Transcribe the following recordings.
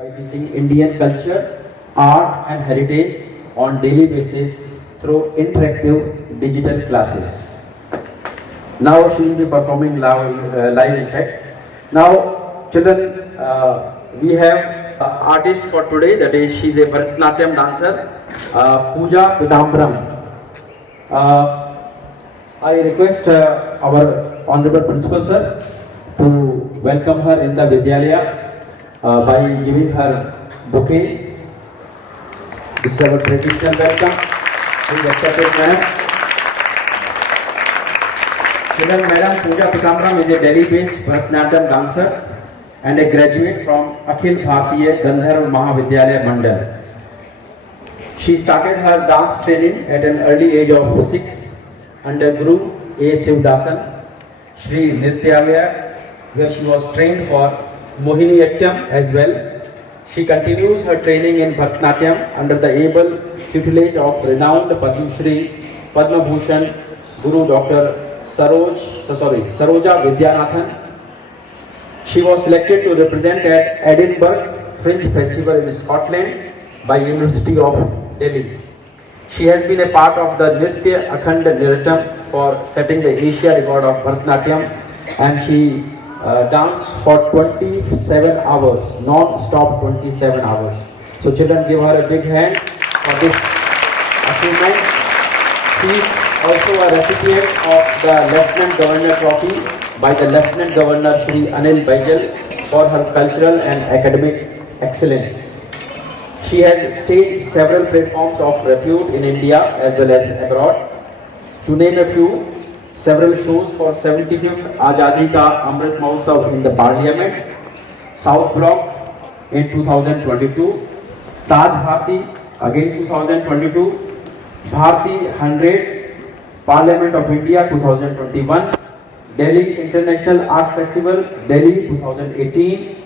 by teaching Indian culture, art and heritage on daily basis through interactive digital classes. Now she will be performing live in fact. Now children, we have artist for today, that is she is a Bharatanatyam dancer, Pooja Pidambaram. I request our Honorable Principal Sir to welcome her in the Vidyalaya by giving her bouquet. This is our traditional welcome. Please accept it, madam. Children, Madam Pooja Pidambaram is a Delhi-based Bharatanatyam dancer and a graduate from Akhil Bharatiya Gandharva Mahavidyalaya Mandal. She started her dance training at an early age of 6 under Guru A. Sivdasan, Shri Nrityalaya, where she was trained for Mohiniyattam as well. She continues her training in Bharatanatyam under the able tutelage of renowned Padma Shri, Padma Bhushan, Guru Dr. Saroja Vidyanathan. She was selected to represent at Edinburgh Fringe Festival in Scotland by University of Delhi. She has been a part of the Nritya Akhand Nrityam for setting the Asia record of Bharatanatyam, and she danced for 27 hours, non-stop 27 hours. So children, give her a big hand for this achievement. She is also a recipient of the Lieutenant Governor Trophy by the Lieutenant Governor Shri Anil Baijal for her cultural and academic excellence. She has staged several platforms of repute in India as well as abroad. To name a few, several shows for 75th Azadi Ka Amrit Mahotsav in the Parliament, South Block in 2022, Taj Bharti again 2022, Bharti 100, Parliament of India 2021, Delhi International Arts Festival, Delhi 2018,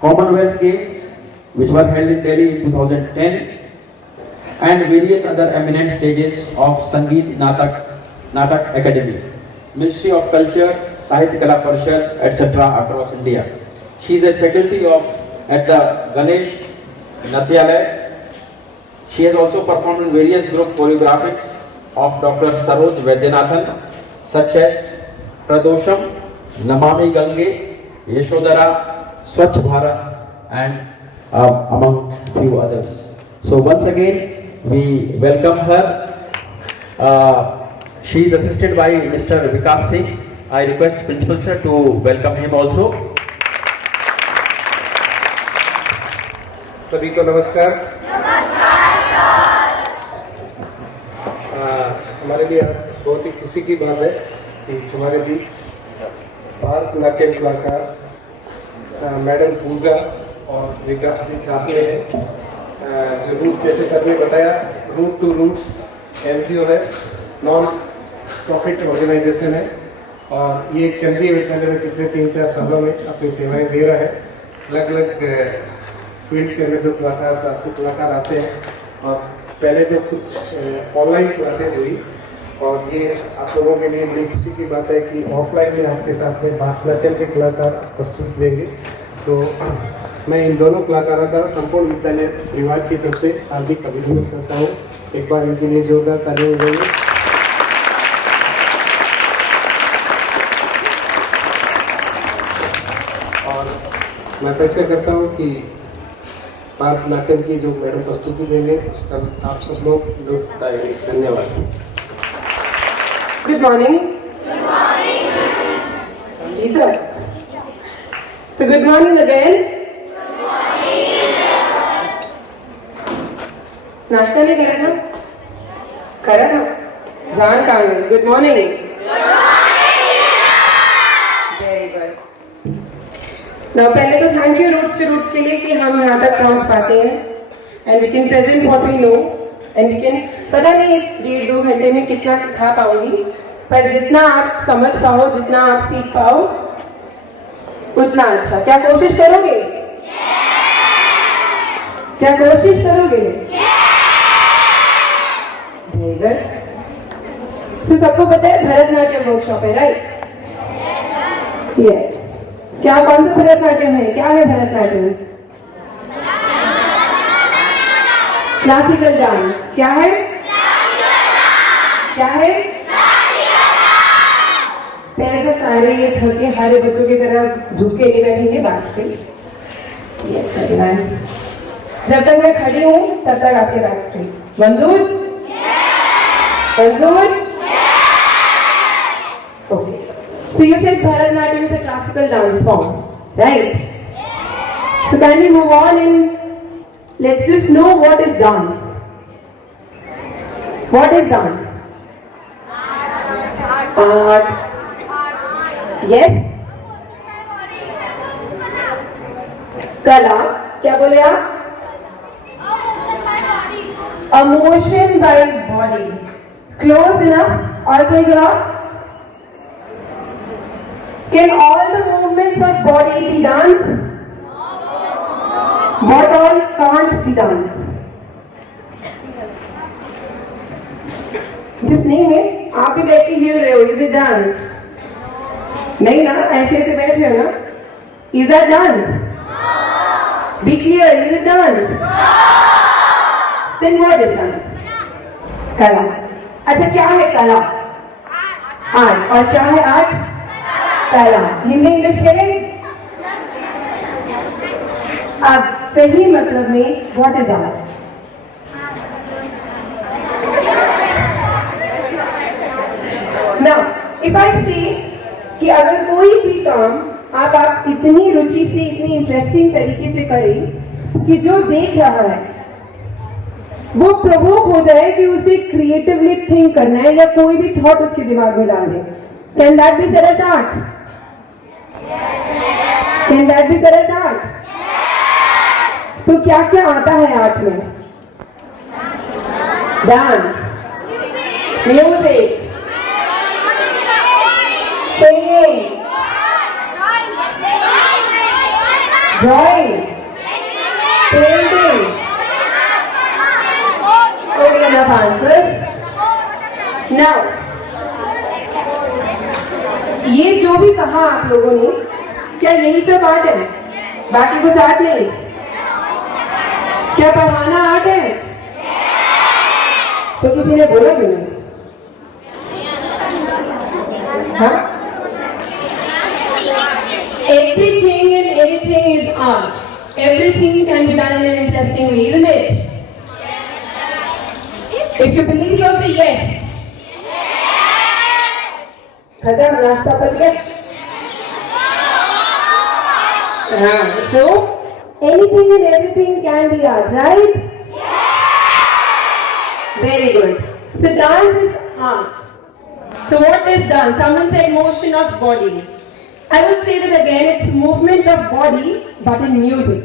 Commonwealth Games which were held in Delhi in 2010, and various other eminent stages of Sangeet Natak Academy, Ministry of Culture, Sahitya Kala Parishad, etc. across India. She is a faculty at the Ganesh Natyalaya. She has also performed in various group choreographics of Dr. Saroj Vaidyanathan, such as Pradosham, Namami Gange, Yashodhara, Swachh Bharat, and among few others. So once again, we welcome her. She is assisted by Mr. Vikas Singh. I request Principal Sir to welcome him also. सभी को नमस्कार। हमारे लिए आज बहुत ही खुशी की बात है कि हमारे बीच भारतनाट्यम कलाकार मैडम पूजा और विकास जी साथ में है। जो रूट, जैसे सर ने बताया, रूट टू रूट्स एनजीओ है, नॉन प्रॉफिट ऑर्गेनाइजेशन है, और ये केंद्रीय विद्यालय में पिछले 3-4 सालों में अपनी सेवाएं दे रहा है। अलग अलग फील्ड के अंदर जो कलाकार आते हैं, और पहले जो कुछ ऑनलाइन क्लासेज हुई, और ये आप लोगों के लिए बड़ी खुशी की बात है कि ऑफलाइन में आपके साथ में भारतनाट्यम के कलाकार प्रस्तुत देंगे। तो मैं इन दोनों कलाकारों का संपूर्ण विद्यालय परिवार की तरफ से हार्दिक अभिनंदन करता हूँ। एक बार इनके लिए जोरदार तालियां बजाइए। और मैं अपेक्षा करता हूँ कि भारतनाट्यम की जो मैडम प्रस्तुति देंगे उसका आप सब लोग लुत्फ उठाएंगे। धन्यवाद। Good morning. Good morning. Teacher. So good morning again. Good morning. नाश्ता नहीं करा था? करा था? जान कहाँ गई? Good morning. Good morning. Very good. Now पहले तो thank you roots to roots के लिए कि हम यहाँ तक पहुँच पाते हैं, and we can present what we know, and we can, पता नहीं इस 1.5-2 घंटे में कितना सिखा पाऊंगी, पर जितना आप समझ पाओ, जितना आप सीख पाओ, उतना अच्छा। क्या कोशिश करोगे? क्या कोशिश करोगे? Very good. सो सबको पता है भरतनाट्यम वर्कशॉप है, राइट? यस। क्या कौन सा भरतनाट्यम है? क्या है भरतनाट्यम? क्लासिकल डांस क्या है? क्या है? पहले तो सारे ये थके हारे बच्चों की तरह झुक के नहीं बैठेंगे बैच पे। Yes, very nice. जब तक मैं खड़ी हूँ तब तक आपके बैक स्ट्रेट। मंजूर? मंजूर? Okay. So you said Bharatanatyam is a classical dance form, right? So can we move on and let's just know what is dance? What is dance? Art. Yes? कला क्या बोले आप? A motion by body. Close enough? और कोई जवाब? Can all the movements of body be dance? What all can't be dance? Just name it. आप भी बैठ के हिल रहे हो. Is it dance? नहीं ना, ऐसे ऐसे बैठ रहे हो ना? Is that dance? Be clear. Is it dance? Then what is dance? कला. अच्छा क्या है कला? आर्ट. और क्या है आर्ट? कला. हिंदी इंग्लिश करें? अब सही मतलब में what is art? Now if I से कि अगर कोई भी काम आप इतनी रुचि से इतनी इंटरेस्टिंग तरीके से करें कि जो देख रहा है वो प्रोवोक हो जाए कि उसे क्रिएटिवली थिंक करना है या कोई भी थॉट उसके दिमाग में डाल दे. Can that be sir as art? Can that be sir as art? तो क्या क्या आता है आर्ट में? Dance, music, singing, drawing, painting. Okay, enough answers. Now, ये जो भी कहा आप लोगों ने, क्या यही सब आर्ट है? बाकी कुछ आर्ट नहीं? क्या पढ़ाना आर्ट है? तो किसी ने बोला क्यों नहीं? हाँ? Everything and anything is art. Everything can be done in an interesting way, isn't it? If you believe, you say yes. खत्म, नाश्ता बच गया. हाँ, so anything and everything can be art, right? Very good. So dance is art. So what is dance? Someone said motion of body. I would say that again, it's movement of body, but in music.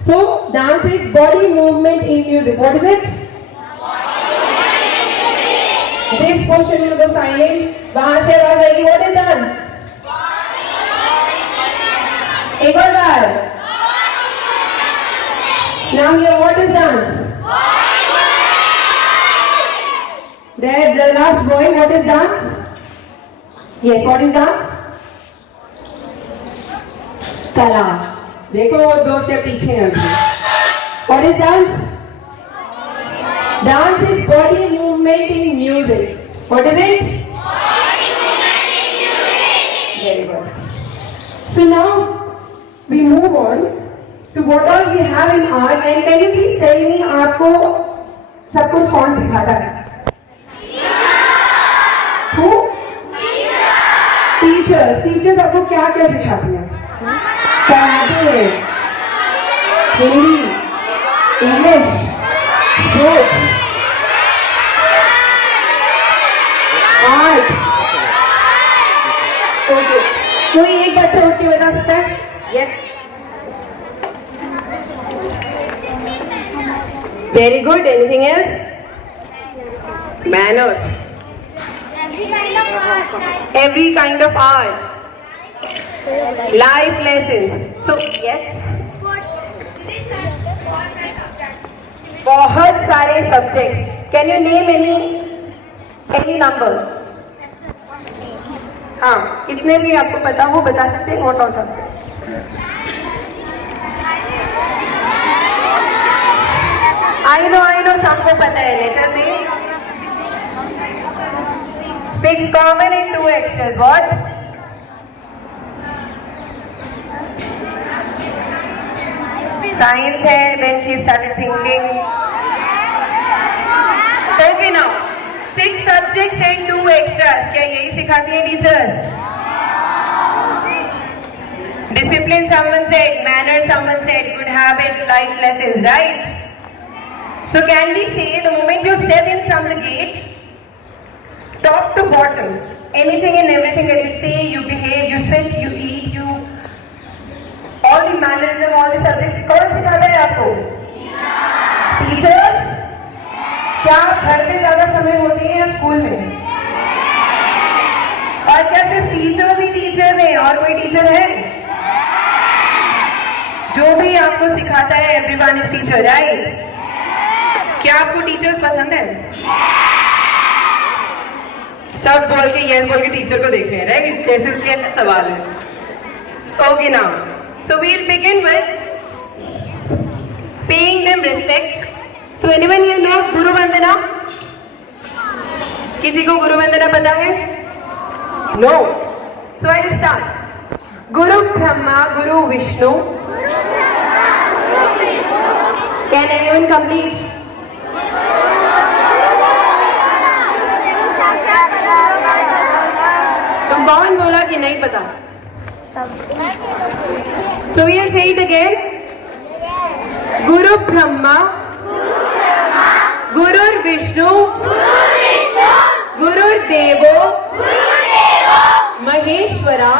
So dance is body movement in music. What is it? This question will go silent. वहां से आवाज आएगी. What is dance? एक और बार. Now here, what is dance? There, the last boy. What is dance? Yes, what is dance? कला. देखो वो दो स्टेप पीछे हैं अभी. What is dance? Dance is body movement in music. What is it? Body movement in music. Very good. So now we move on to what all we have in art. And can you please tell me आपको सब कुछ कौन सिखाता है? Who? Teachers. Teachers आपको क्या क्या सिखाती हैं? Karate, Hindi, English, sports, art. Okay, कोई एक बच्चा उठ के बता सकता है? Yes. Very good. Anything else? Manners. Every kind of art. Life lessons. So yes. बहुत सारे subject. Can you name any numbers? हाँ, कितने भी आपको पता हो बता सकते हैं. What all subjects? I know सबको पता है. Let us see. 6 common and 2 extras. What? Science है. Then she started thinking. Okay now. 6 subjects and 2 extras. क्या यही सिखाती है teachers? Discipline, someone said. Manners, someone said. Good habit, life lessons, right? So can we say the moment you step in from the gate, top to bottom, anything and everything that you say, you behave, you sit, you eat, you, all the mannerism, all the subjects, कौन सिखाता है आपको? Teachers? क्या घर पे ज्यादा समय होती है या स्कूल में? और क्या सिर्फ टीचर्स ही टीचर हैं और कोई टीचर है? जो भी आपको सिखाता है एवरीवन इज टीचर, राइट? क्या आपको टीचर्स पसंद है? सब बोल के यस बोल के टीचर को देख रहे हैं, राइट? कैसे कैसे सवाल है. Okay now so we will begin with paying them respect. So anyone here knows Guru Vandana? किसी को गुरु वंदना पता है? No. So I will start. Guru Brahma Guru Vishnu. Can anyone complete? तो कौन बोला कि नहीं पता? So we'll say it again. गुरु ब्रह्मा गुरुर विष्णु गुरुर देवो महेश्वरा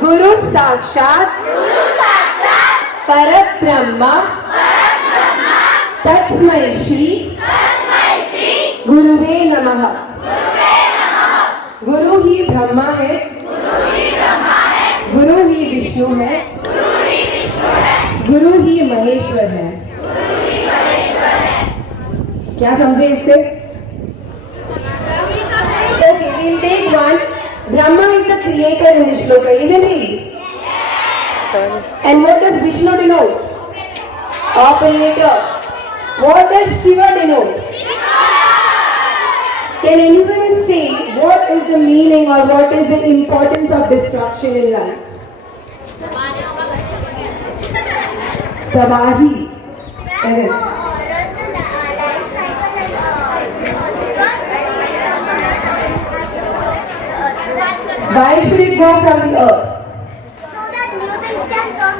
गुरु साक्षात परब्रह्मा तस्मै श्री गुरुवे नमः. गुरु ही ब्रह्मा है, गुरु ही विष्णु है, गुरु ही महेश्वर है. क्या समझे इससे? Okay, we'll take one. Brahma is the creator in this shloka, isn't he? And what does Vishnu denote? Operator. What does Shiva denote? Can anyone say what is the meaning or what is the importance of destruction in life? Tabahi. Correct. Why should it go from the earth? So that new things can come.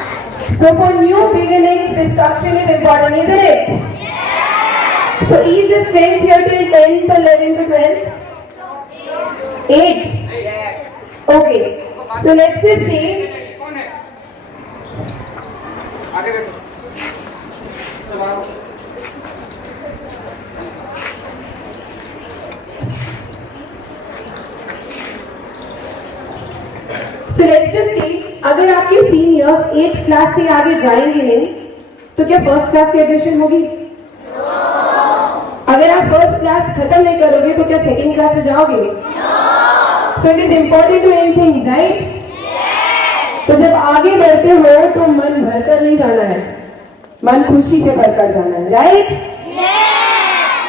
So for new beginnings, destruction is important, isn't it? Yes. So is the strength here till 10th, 11th, 12th? 8th? Okay. So let's just say अगर आपके seniors 8th class से आगे जाएंगे नहीं तो क्या first class की admission होगी? अगर आप फर्स्ट क्लास खत्म नहीं करोगे तो क्या सेकंड क्लास में जाओगे? So it is important to end things, right? तो जब आगे बढ़ते हो तो मन भरकर नहीं जाना है, मन खुशी से भरकर जाना है, right?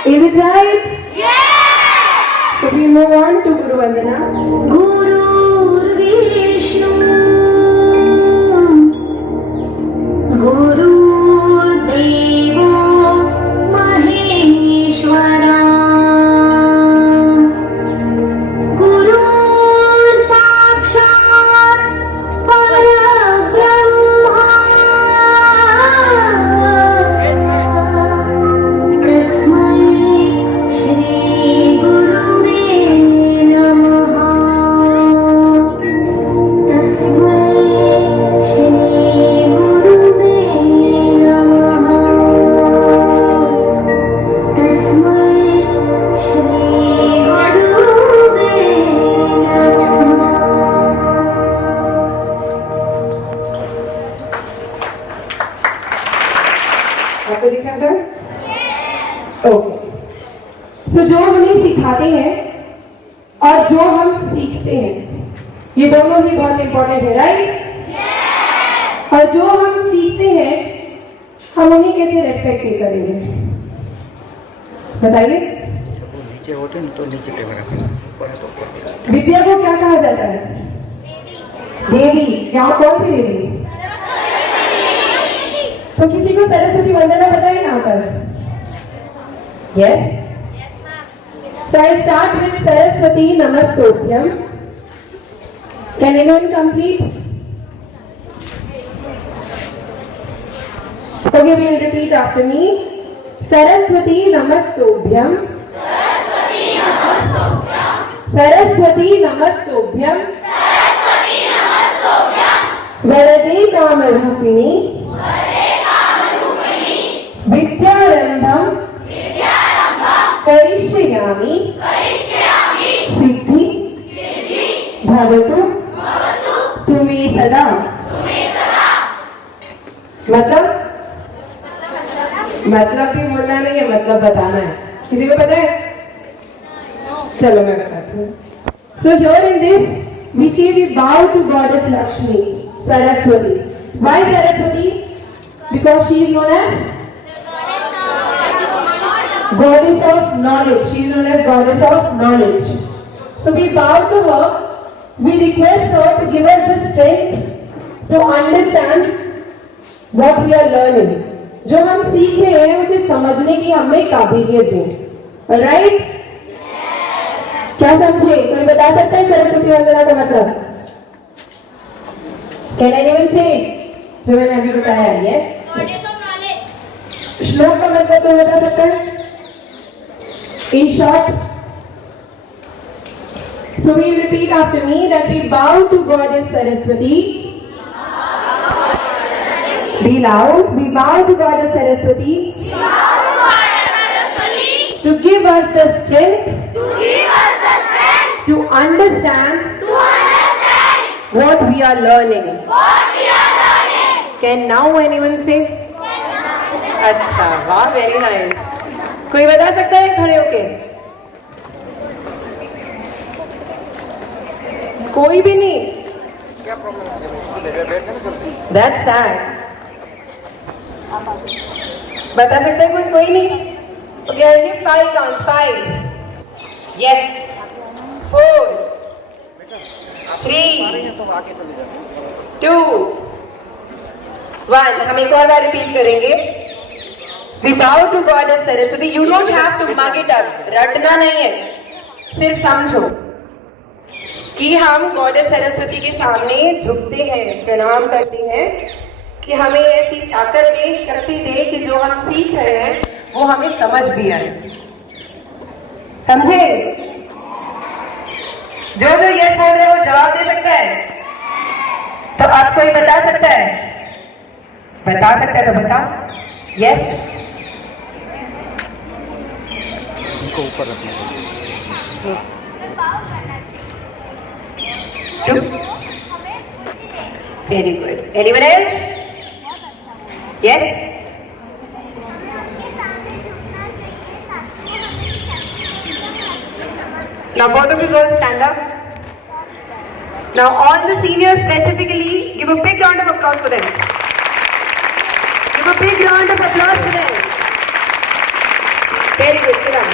Is it right? So we move on to Guru Vandana. Guru Vishnu, Guru Devo Maheshwara, Guru Sakshat Parabrahma, Tasmai Shri Guruve Namaha, Tasmai Shri Guruve Namaha, Tasmai Shri Guruve Namaha. आपको दिख रहा था? Okay. सो जो हमें सिखाते हैं और जो हम सीखते हैं ये दोनों ही बहुत इंपॉर्टेंट है, राइट? और जो हम सीखते हैं हम उन्हीं कैसे रेस्पेक्ट भी करेंगे? बताइए। नीचे होते हैं तो नीचे कैमरा ऊपर है तो ऊपर। विद्या को क्या कहा जाता है? देवी। यहाँ कौन सी देवी? तो किसी को सरस्वती वंदना पता है यहाँ पर? Yes. So I start with Saraswati Namastotyam. Can anyone complete? Okay, we'll repeat after me. Saraswati Namastotyam. Saraswati Namastotyam. Saraswati Namastotyam. Saraswati Namastotyam. Varade Kamarupini. Varade Kamarupini. Vidyarambham. करिष्यामि सिद्धि भवतु तुम्हें सदा। मतलब भी बोलना नहीं है, मतलब बताना है। किसी को पता है? चलो मैं बताती हूँ। So here in this we say we bow to Goddess Lakshmi, Saraswati. Why Saraswati? Because she is known as Goddess of knowledge. She is known as Goddess of knowledge. So we bow to her. We request her to give us the strength to understand what we are learning. जो हम सीख रहे हैं उसे समझने की हमें काबिलियत दें। Alright? क्या समझे? कोई बता सकता है सरस्वती वंदना का मतलब? Can anyone say? जो मैंने अभी बताया है। Yes? श्लोक का मतलब कोई बता सकता है? In short, so we repeat after me that we bow to Goddess Saraswati. Be loud. We bow to Goddess Saraswati. To give us the strength. To understand. What we are learning. Can now anyone say? अच्छा, वाह, very nice. कोई बता सकता है खड़े होके? कोई भी नहीं? That's sad. बता सकता है कोई? कोई नहीं? Okay, I'll give 5 counts. 5. Yes. 4. 3. 2. 1. हम एक और बार रिपीट करेंगे. We bow to Goddess Saraswati. You don't have to mug it up. रटना नहीं है, सिर्फ समझो कि हम गॉडेस सरस्वती के सामने झुकते हैं, प्रणाम करते हैं कि हमें ऐसी ताकत दे, शक्ति दे कि जो हम सीख रहे हैं वो हमें समझ भी आए। समझे? जो यस बोल रहे हो जवाब दे सकता है? तो आप कोई बता सकता है? बता सकता है तो बताओ। यस? को ऊपर रखना Very good. Anyone else? Yes? Now both of you girls stand up. Now all the seniors specifically, give a big round of applause for them. Give a big round of applause for them. Very good. Sit down.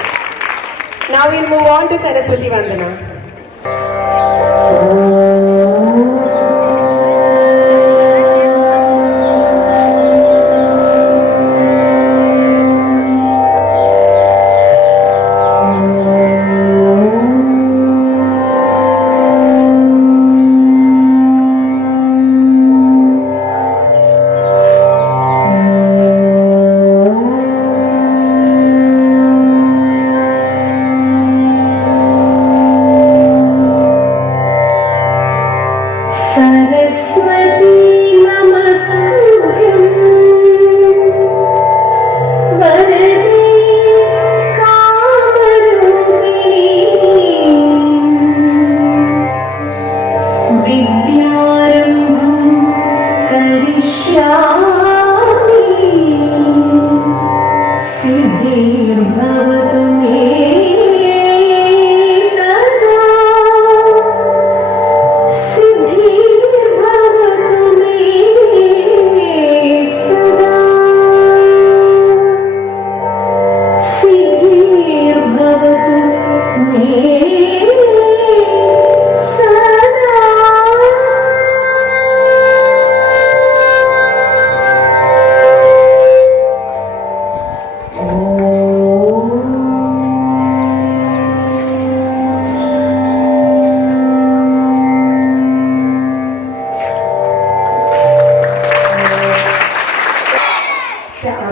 Now we'll move on to Saraswati Vandana.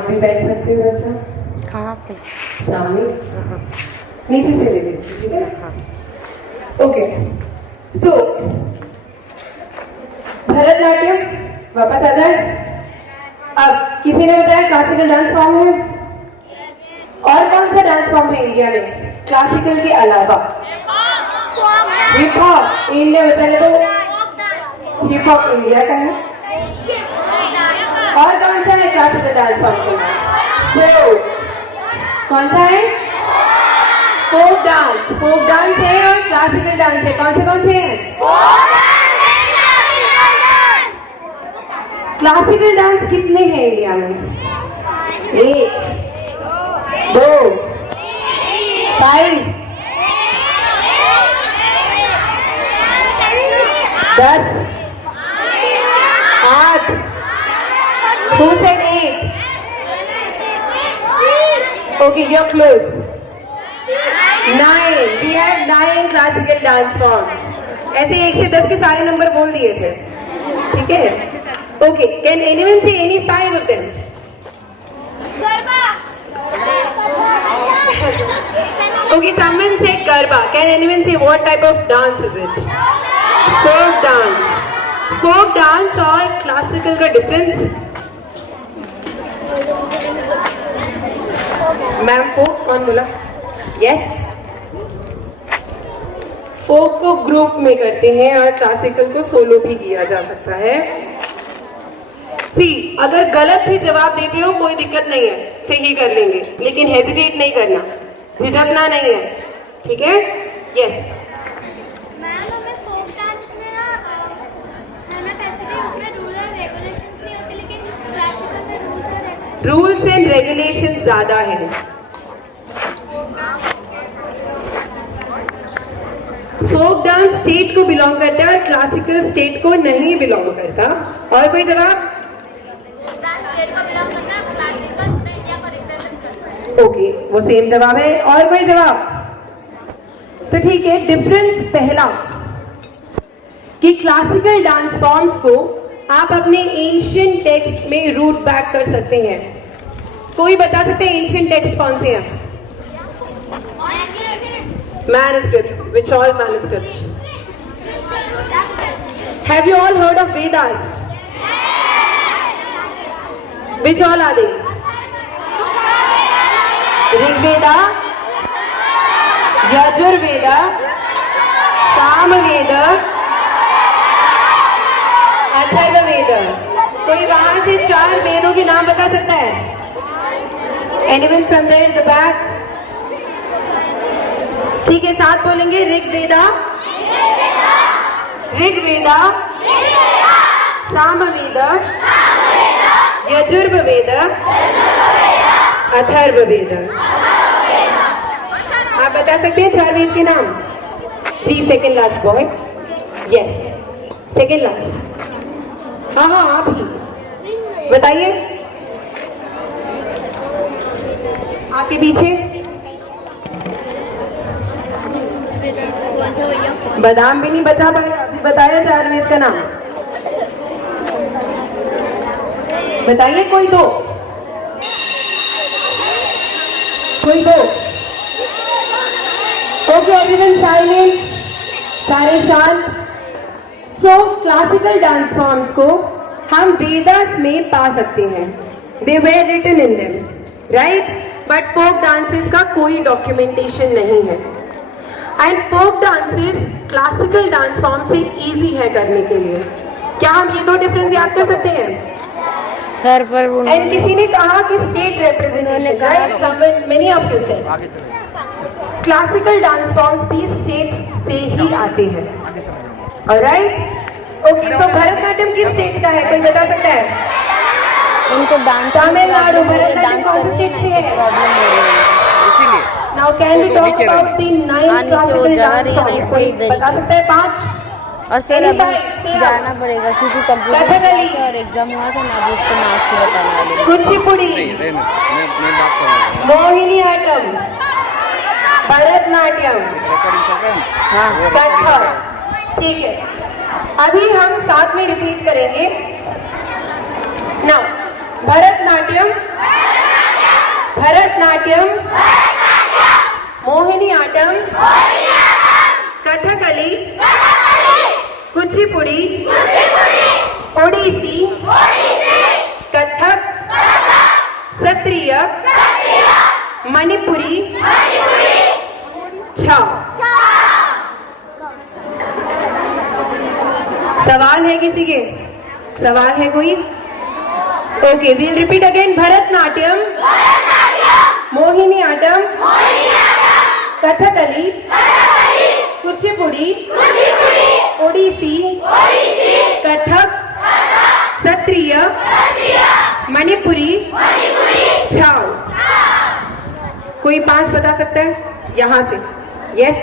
आप भी बैठ सकते हो बच्चा, कहाँ पे? सामने नीचे से ले लीजिए, ठीक है। ओके, सो भरतनाट्यम वापस आ जाए। अब किसी ने बताया क्लासिकल डांस फॉर्म है, और कौन सा डांस फॉर्म है इंडिया में क्लासिकल के अलावा? Hip hop. इंडिया में पहले तो हिप हॉप इंडिया का है, और कौन सा है क्लासिकल डांस फॉर्म? फोक। कौन सा है? Folk dance. फोक डांस है और क्लासिकल डांस है। कौन से हैं? क्लासिकल डांस कितने हैं इंडिया में? 1 2 5 10 8 Who said 8? Okay, you're close. 9. We have 9 classical dance forms. ऐसे 1 से 10 के सारे नंबर बोल दिए थे, ठीक है? Okay, can anyone say any 5 of them? Okay, someone said Garba. Can anyone say what type of dance is it? Folk dance. Folk dance और classical का difference? मैम फोक कौन बोला? यस, फोक को ग्रुप में करते हैं और क्लासिकल को सोलो भी किया जा सकता है। सी, अगर गलत भी जवाब देते हो कोई दिक्कत नहीं है, सही कर लेंगे, लेकिन हेजिटेट नहीं करना, झिझकना नहीं है, ठीक है? यस। रूल्स एंड रेगुलेशन ज्यादा है। फोक डांस स्टेट को बिलोंग करता है और क्लासिकल स्टेट को नहीं बिलोंग करता। और कोई जवाब? ओके, वो सेम जवाब है। और कोई जवाब? तो ठीक है, डिफरेंस पहला कि क्लासिकल डांस फॉर्म्स को आप अपने एंशिएंट टेक्स्ट में रूट बैक कर सकते हैं। कोई बता सकते हैं एंशिएंट टेक्स्ट कौन से हैं? Manuscripts. Which all manuscripts? Have you all heard of Vedas? Which all are they? Rig Veda, Yajur Veda, Sam Veda, Atharva Veda. कोई वहां से 4 वेदों के नाम बता सकता है? Anyone from there in the back? ठीक है, साथ बोलेंगे। ऋग वेदा, सामवेद, यजुर्वेद, अथर्व वेद। आप बता सकते हैं 4 वेद के नाम? जी, second last boy. Yes, second last. हाँ, आप ही बताइए। आपके पीछे बादाम भी नहीं बचा पाया, अभी बताया 4 वेद का नाम। बताइए कोई दो। ओके, एवरीवन साइलेंट, सारे शांत। सो क्लासिकल डांस फॉर्म्स को हम वेदास में पा सकते हैं। They were written in them, right? But folk dances का कोई डॉक्यूमेंटेशन नहीं है। And folk dances classical dance form से इजी है करने के लिए। क्या हम ये 2 डिफरेंस याद कर सकते हैं? सर पर एंड किसी ने कहा कि state representation, right? Someone, many of you said classical dance forms भी स्टेट से ही आते हैं। Alright, okay. सो भरतनाट्यम किस स्टेट का है, कोई बता सकता है? उनको डांस तमिलनाडु। भरतनाट्यम कौन से स्टेट से है? प्रॉब्लम हो रही है, इसीलिए। Now can we talk about the 9 classical dance forms? कोई बता सकता है 5? और सर अभी जाना पड़ेगा क्योंकि कंप्यूटर कथकली और एग्जाम हुआ था ना, अभी उसके मार्क्स से बताने वाले। कुचिपुड़ी, मैं बात कर रहा हूँ। मोहिनीअट्टम, भरतनाट्यम, हाँ, कथक, ठीक है। अभी हम साथ में रिपीट करेंगे। Now Bharatanatyam, Bharatanatyam, Mohiniyattam, Kathakali, Kuchipudi, Odissi, Kathak, Sattriya, Manipuri, Chhau. सवाल है किसी के? सवाल है कोई? Okay, we'll repeat again. Bharatanatyam, Mohiniyattam, Kathakali, Kuchipudi, Odissi, Kathak, Sattriya, Manipuri, Chhau. कोई 5 बता सकता है यहाँ से? यस।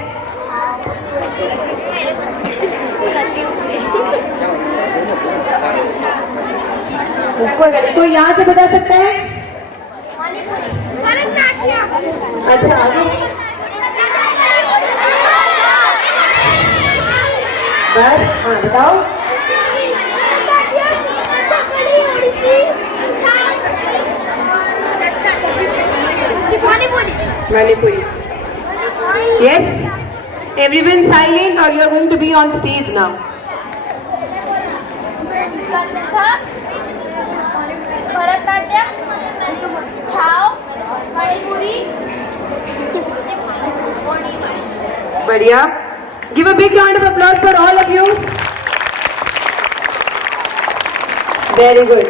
कोई यहाँ से बता सकता है? अच्छा, आगे बस। हाँ, बताओ। Manipuri. Yes. Everyone silent or you are going to be on stage now. Bharatanatyam, छाव, मणिपुरी, बढ़िया। Give a big round of applause for all of you. Very good.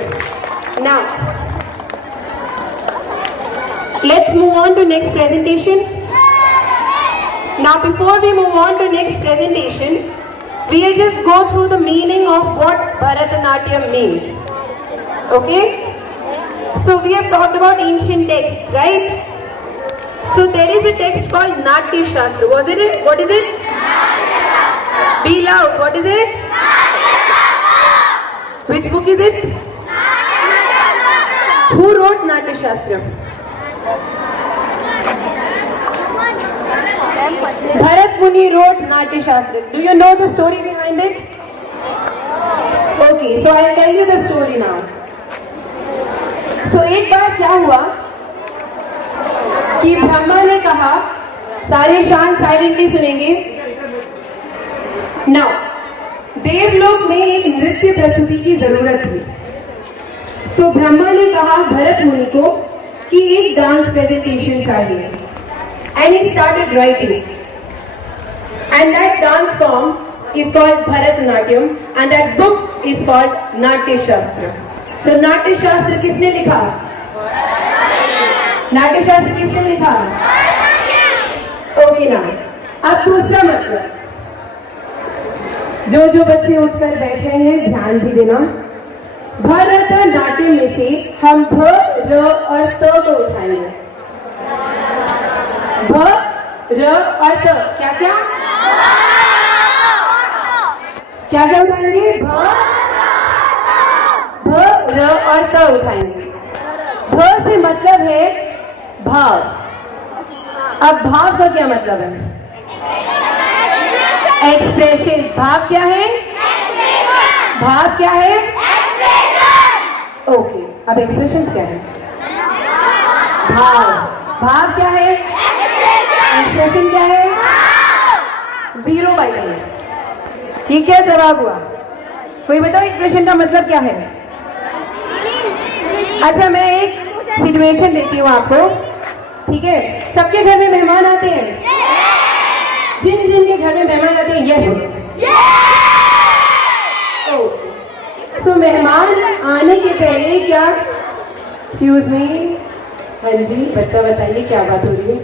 Now, let's move on to next presentation. Now, before we move on to next presentation, we'll just go through the meaning of what Bharatanatyam means. Okay? So, we have talked about ancient texts, right? So, there is a text called Natya Shastra. Was it? What is it? Be loud. What is it? Which book is it? Who wrote Natya Shastra? Bharat Muni wrote Natya Shastra. Do you know the story behind it? Okay, so I'll tell you the story now. So एक बार क्या हुआ कि ब्रह्मा ने कहा, सारे शांत silently सुनेंगे। Now, देवलोक में एक नृत्य प्रस्तुति की जरूरत थी। तो ब्रह्मा ने कहा भरत मुनि को कि एक डांस प्रेजेंटेशन चाहिए। And he started writing. And that dance form is called Bharatanatyam and that book is called Natya Shastra. So Natya Shastra किसने लिखा? नाट्य शास्त्र किसने लिखा? ओके ना। अब दूसरा मतलब, जो बच्चे उठकर बैठे हैं ध्यान भी देना। भरतनाट्यम में से हम भ, र और त को उठाएंगे। भ, र और त। क्या क्या क्या क्या उठाएंगे? भ, र और त उठाएंगे। भ से मतलब है भाव। अब भाव का क्या मतलब है? एक्सप्रेशन। भाव क्या है? भाव क्या है? ओके, अब एक्सप्रेशन क्या है? भाव। भाव क्या है? एक्सप्रेशन क्या है? 0 बाई 10। ये क्या जवाब हुआ? कोई बताओ एक्सप्रेशन का मतलब क्या है? अच्छा, मैं एक सिचुएशन देती हूँ आपको, ठीक है? सबके घर में मेहमान आते हैं। जिन जिन के घर में मेहमान आते हैं यस सो मेहमान आने के पहले क्या? एक्सक्यूज मी, हाँ जी बच्चा बताइए क्या बात हो रही है?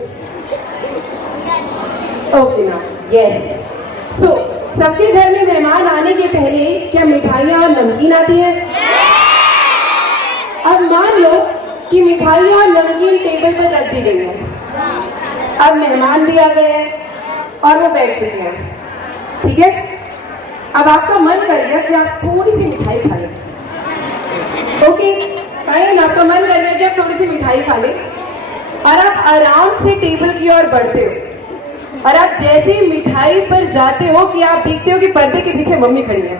ओके ना, यस। सो सबके घर में मेहमान आने के पहले क्या मिठाइयाँ और नमकीन आती हैं? अब मान लो कि मिठाइयाँ और नमकीन टेबल पर रख दी गई है। अब मेहमान भी आ गए हैं और वो बैठ चुके हैं, ठीक है? अब आपका मन कर गया कि आप थोड़ी सी मिठाई खा लें। ओके फाइन, आपका मन कर गया कि आप थोड़ी सी मिठाई खा लें और आप आराम से टेबल की ओर बढ़ते हो और आप जैसे ही मिठाई पर जाते हो कि आप देखते हो कि पर्दे के पीछे मम्मी खड़ी है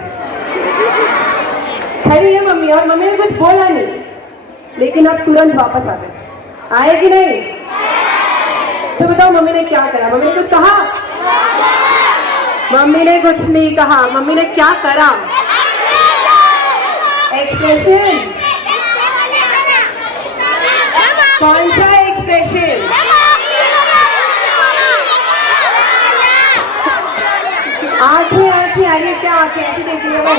मम्मी, और मम्मी ने कुछ बोला नहीं, लेकिन आप तुरंत वापस आ गए। आए कि नहीं? तो बताओ मम्मी ने क्या करा? मम्मी ने कुछ कहा? मम्मी ने कुछ नहीं कहा। मम्मी ने क्या करा? एक्सप्रेशन। कौन सा एक्सप्रेशन? आंखें आंखें आइए, क्या आंखें ऐसी देख रही है वो?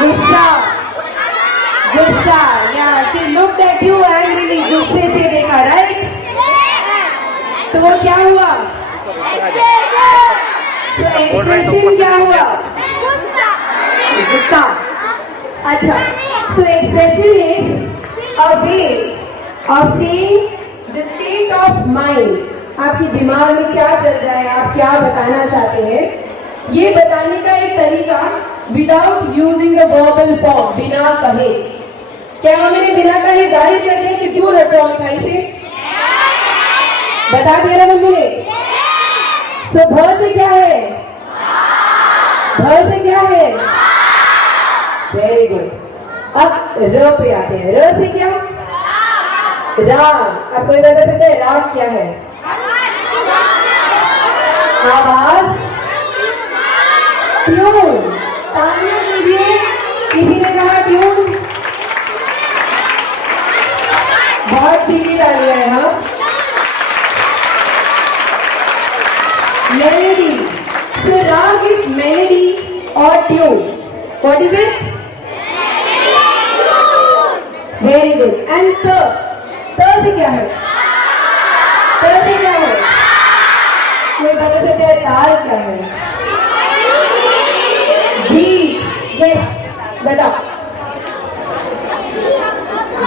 गुस्सा, गुस्सा। या she looked at you angrily, गुस्से से देखा, राइट? तो वो क्या हुआ? तो एक्सप्रेशन क्या हुआ? गुस्सा। अच्छा, so expression is a way of saying the state of mind. आपकी दिमाग में क्या चल रहा है, आप क्या बताना चाहते हैं, ये बताने का एक तरीका without using the verbal form, बिना कहे। क्या मैंने बिना कहे जाहिर कर दिया कि क्यों लड़ रहा हूं भाई से? बता दिया ना मम्मी ने। सो भ से क्या है? भ से क्या है? Very good. अब र पे आते हैं। र से क्या? राग। अब कोई बता सकता है राग क्या है? आवाज, ट्यून। तालियां कीजिए। किसी ने कहा ट्यून? बहुत पीली तालियां है। हाँ, मेलेडी। तो राग इज मेलेडी और tune. What is it? Very good. And त से क्या है? त से क्या है? कोई बता सकता है ताल क्या है? बीट। यस, बताओ।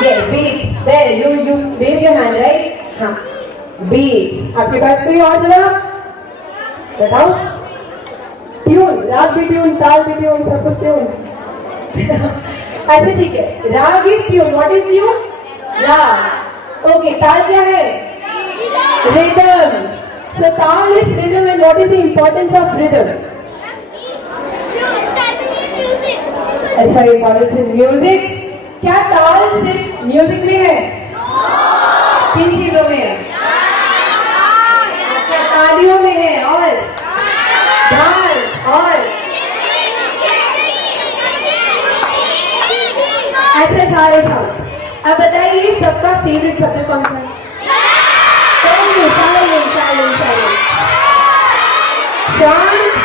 Yes, beat. There you raise your hand, right? हाँ, बीट। आपके पास कोई और जवाब? बताओ। ट्यून, राग भी ट्यून, ताल भी ट्यून, सब कुछ ट्यून। अच्छा ठीक है, राग is tune. What is tune? राग। ओके, ताल क्या है? रिदम। So ताल is rhythm, and what is the importance of rhythm? अच्छा, importance in music. क्या ताल सिर्फ म्यूजिक में है? किन चीजों में है? अच्छा, तालियों में है, और डांस, और अच्छा सारे शाम। अब बताइए सबका फेवरेट सब्जेक्ट कौन सा है? शांत।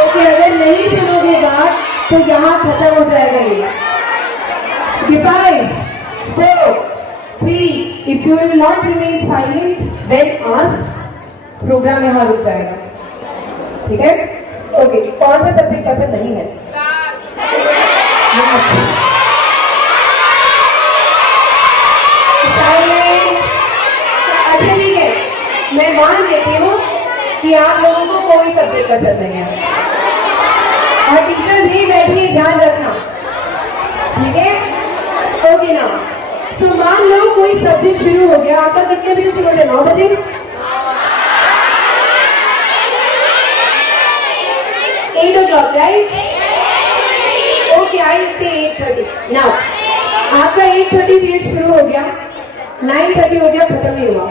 ओके, अगर नहीं सुनोगे बात तो यहाँ खत्म हो जाएगा ये। 5, 4, 3, if you will not remain silent when asked, programme यहाँ रुक जाएगा। ठीक है? ओके, कौन सा सब्जेक्ट पसंद नहीं है? अच्छा ठीक है, मैं मान लेती हूँ कि आप लोगों को कोई सब्जेक्ट पसंद नहीं है, और टीचर भी बैठिए, ध्यान रखना, ठीक है? ओके ना। सो मान लो कोई सब्जेक्ट शुरू हो गया, आपका कितने बजे शुरू हो गया? 9 बजे। एट ओ क्लॉक, राइट? ओके, आई से 8:30। नाउ आपका 8:30 पीरियड शुरू हो गया, 9:30 हो गया, खत्म नहीं हुआ।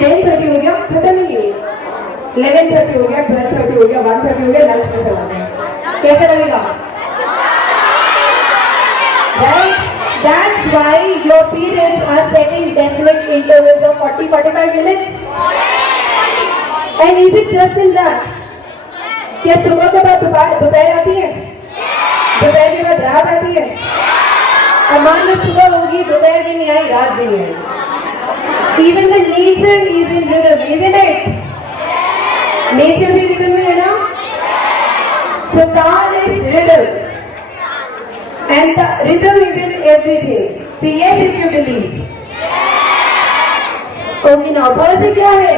10:30 हो गया, खत्म ही नहीं हुआ। 11:30 हो गया, 12:30 हो गया, 1:30 हो गया, लंच में चला गया। कैसा लगेगा? Right? That's why your parents are setting definite intervals of 40-45 minutes. And is it just in that? क्या सुबह के बाद दोपहर आती है? दोपहर के बाद रात आती है? और मान लो सुबह होगी, दोपहर भी नहीं आई, रात भी नहीं आई। Even the nature is in rhythm, isn't it? Nature भी rhythm में है ना? So ताल is rhythm, and the rhythm is in everything. Say yes if you believe. Okay, now भ से क्या है?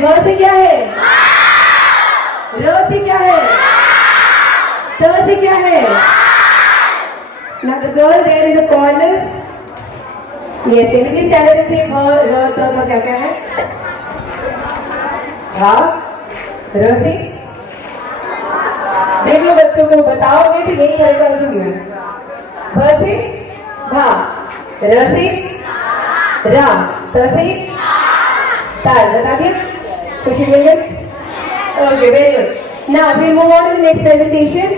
भ से क्या है? र से क्या है? त से क्या है? Now the girl there in the corner. Yes, इनके चैनल में से भ र त का क्या क्या है? हाँ, र से देख लो बच्चों को, बताओगे तो यही करेगा, मैं भ से भा, र से रा, त से ताल। बता दिया? खुशी मिल गई? Okay, very good. Now we'll move on to the next presentation.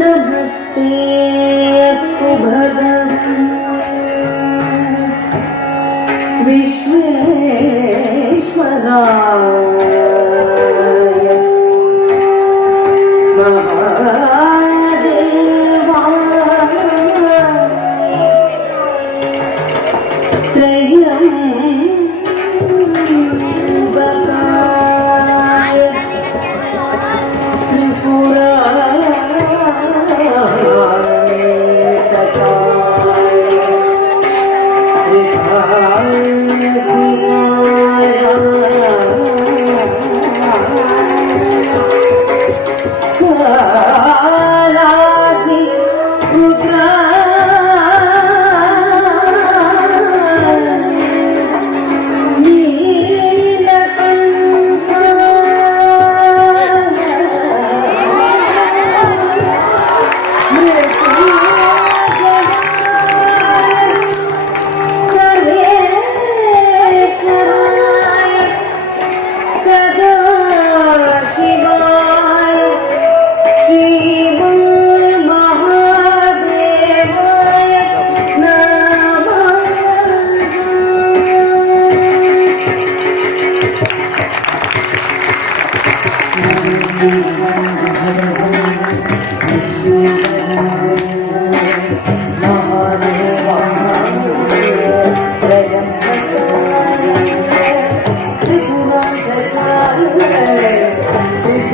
नमस्ते अस्तु भगवन् विश्वेश्वराय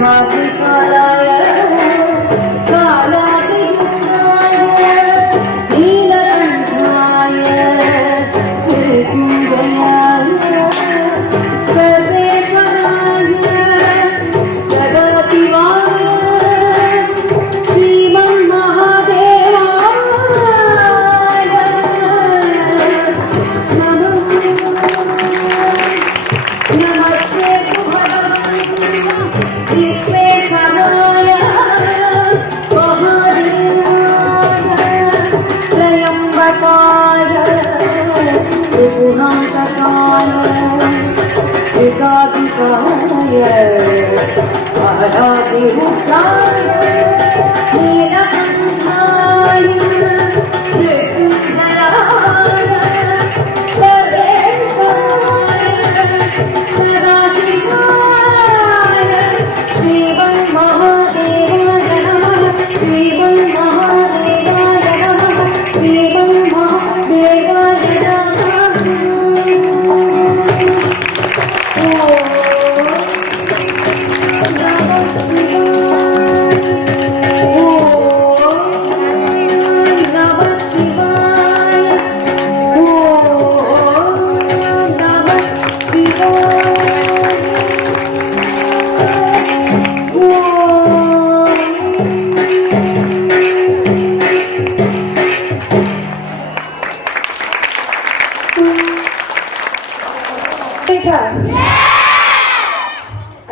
महादेवाय त्र्यम्बकाय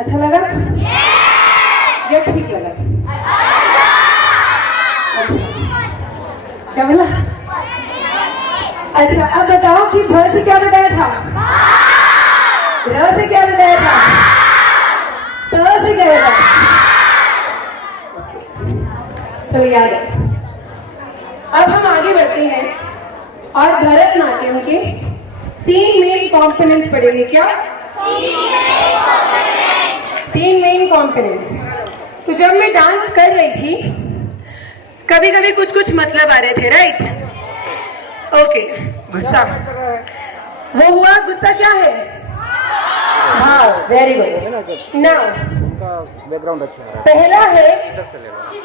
अच्छा लगा या ठीक लगा? अच्छा, क्या बोला? अच्छा, अब बताओ कि भ से क्या बताया था, र से क्या बताया था, त से क्या बताया? चलो याद है। अब हम आगे बढ़ते हैं और भरतनाट्यम के 3 मेन कॉम्पोनेंट्स पढ़ेंगे। क्या? 3 मेन कॉम्पोनेंट्स। तो जब मैं डांस कर रही थी कभी कभी कुछ कुछ मतलब आ रहे थे, राइट? ओके, गुस्सा वो हुआ। गुस्सा क्या है? हाँ, वेरी गुड। नाउ बैकग्राउंड अच्छा है। पहला है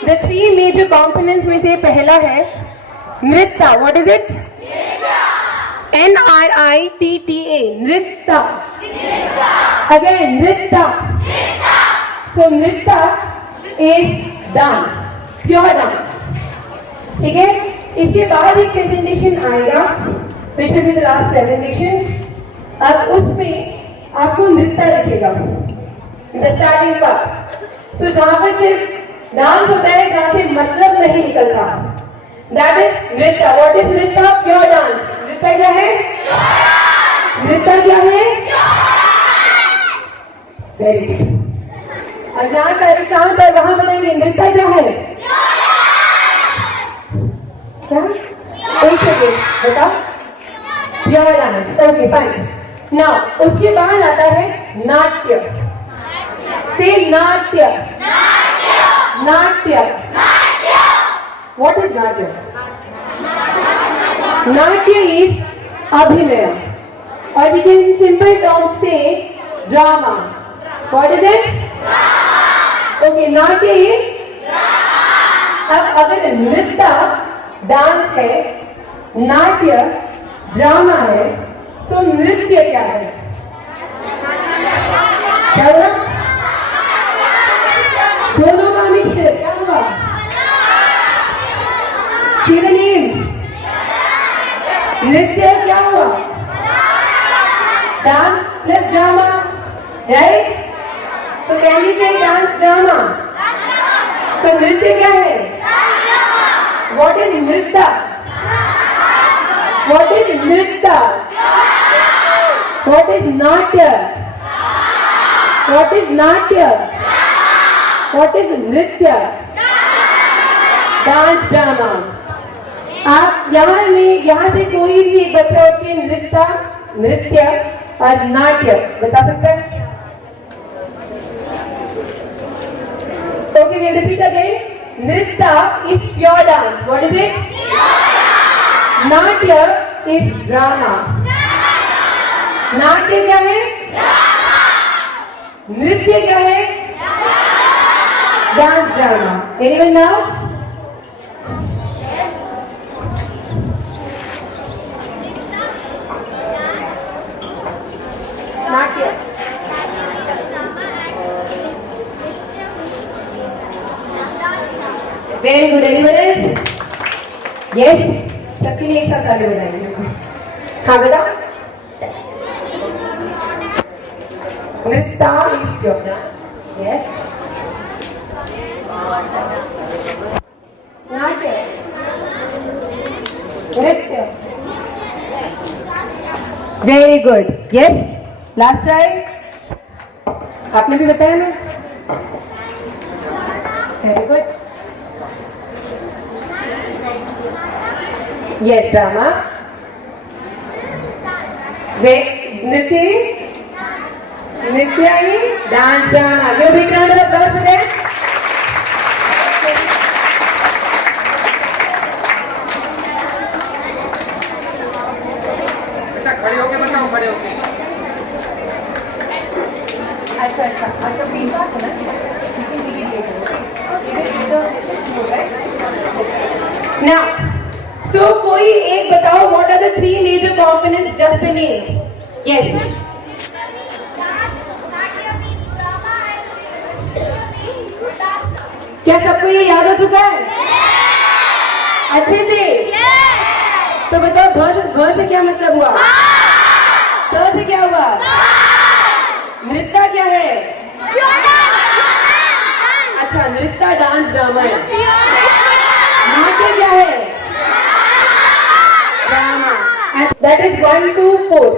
द 3 मेजर कॉम्पोनेंट्स में से पहला है नृत्य। What is it? NRITTA, नृत्य। अगेन नृत्य। सो नृत्य इज डांस, प्योर डांस। ठीक है? इसके बाद एक प्रेजेंटेशन आएगा which will be the last presentation. अब उसमें आपको नृत्य दिखेगा the starting part. So जहाँ पर सिर्फ डांस होता है, जहाँ से मतलब नहीं निकलता, that is नृत्य. What is नृत्य? Pure dance. नृत्य क्या है? नृत्य क्या है? Very good. अब जहाँ पर शांत है वहाँ बताएंगे नृत्य क्या है? क्या? एक सेकेंड बताओ. Pure dance. Okay fine. Now उसके बाद आता है नाट्य. से नाट्य. नाट्य. व्हाट इज नाट्य? नाट्य इज अभिनय, और we can in simple terms से drama. What is it? Okay, natya is. अब अगर नृत्य डांस है, नाट्य ड्रामा है, तो नृत्य क्या है? क्या हुआ? दोनों का मिक्सचर क्या हुआ? शिवनीम. नृत्य क्या हुआ? Dance plus drama, right? So can we say dance drama? तो नृत्य क्या है? What is nritya? What is nritya? What is natya? What is natya? What is nritya? Dance drama. आप यहाँ से कोई भी एक बच्चा उठ के नृत्य और नाट्य बता सकता है? Okay, we repeat again. Nritya is pure dance. What is it? Natya is drama. नाट्य क्या है? नृत्य क्या है? Dance drama. Anyone now? Natya. Very good. Anyone? Yes, सबके लिए एक साथ ताली बजाएंगे. हाँ बेटा. नृत्य इज योर डांस. यस. नाट्य. नृत्य. Very good. Yes, last try. आपने भी बताया ना? Very good. Yes, drama. Nitya is dance drama. Give a big round of applause for them. खड़े होके बताओ, खड़े होके. अच्छा फीडबैक है ना. Now, so कोई एक बताओ, what are the three major components? Just the names. Yes. क्या सबको ये याद हो चुका है? अच्छे से? तो बताओ, भ से क्या मतलब हुआ? त से क्या हुआ? नृत्य क्या है? अच्छा, नृत्य डांस ड्रामा है. नाट्य क्या है? Drama. That is 1 to 4.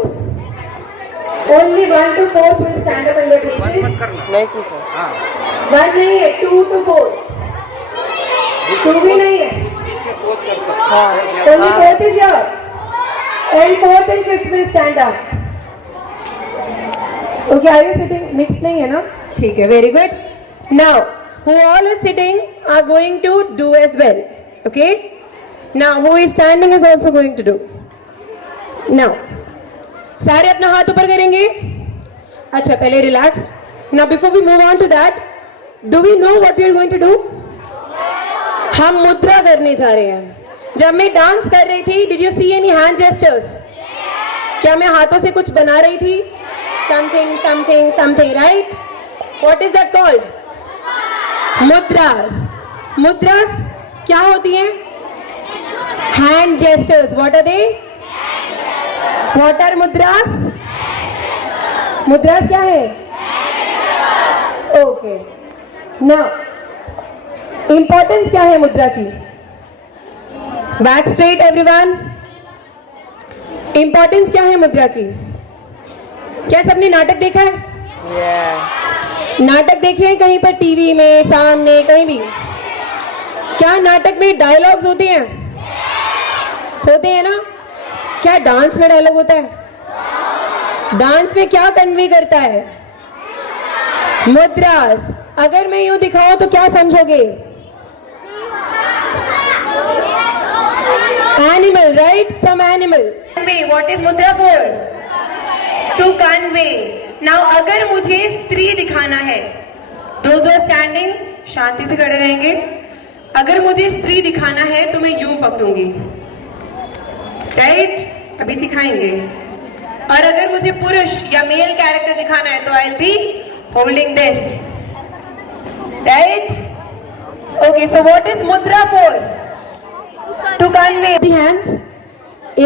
Only 1 to 4 will stand up in your places. नहीं कुछ है. हाँ. 1 नहीं है, 2 to 4. 2 भी नहीं है. Only 4th is here. And 4th and 5th will stand up. Okay, are you sitting? Mixed नहीं है ना? ठीक है, very good. Now, who all is sitting are going to do as well. Okay? Now, who is standing is also going to do. Now, सारे अपना हाथ ऊपर करेंगे. अच्छा, पहले relax. Now, before we move on to that, do we know what we are going to do? हम मुद्रा करने जा रहे हैं. जब मैं डांस कर रही थी, did you see any hand gestures? क्या मैं हाथों से कुछ बना रही थी? Something, something, something, right? What is that called? मुद्रास. मुद्रास क्या होती हैं? Hand gestures. What are they? What are mudras? Mudras क्या है? Okay. Now, importance क्या है मुद्रा की? Back straight everyone. Importance क्या है मुद्रा की? क्या सबने नाटक देखा है? नाटक देखे हैं कहीं पर टीवी में, सामने, कहीं भी? क्या नाटक में डायलॉग्स होते हैं? होते हैं ना? क्या डांस में डायलॉग होता है? डांस में क्या कन्वे करता है? मुद्रास. अगर मैं यूं दिखाऊं तो क्या समझोगे? Animal, right? Some animal. Convey. What is mudra for? To convey. Now, अगर मुझे स्त्री दिखाना है, those who are standing, शांति से खड़े रहेंगे. अगर मुझे स्त्री दिखाना है तो मैं यूं पकड़ूंगी, राइट? अभी सिखाएंगे. और अगर मुझे पुरुष या मेल कैरेक्टर दिखाना है तो I will be holding this, right? Okay, so what is mudra for? To convey the hands.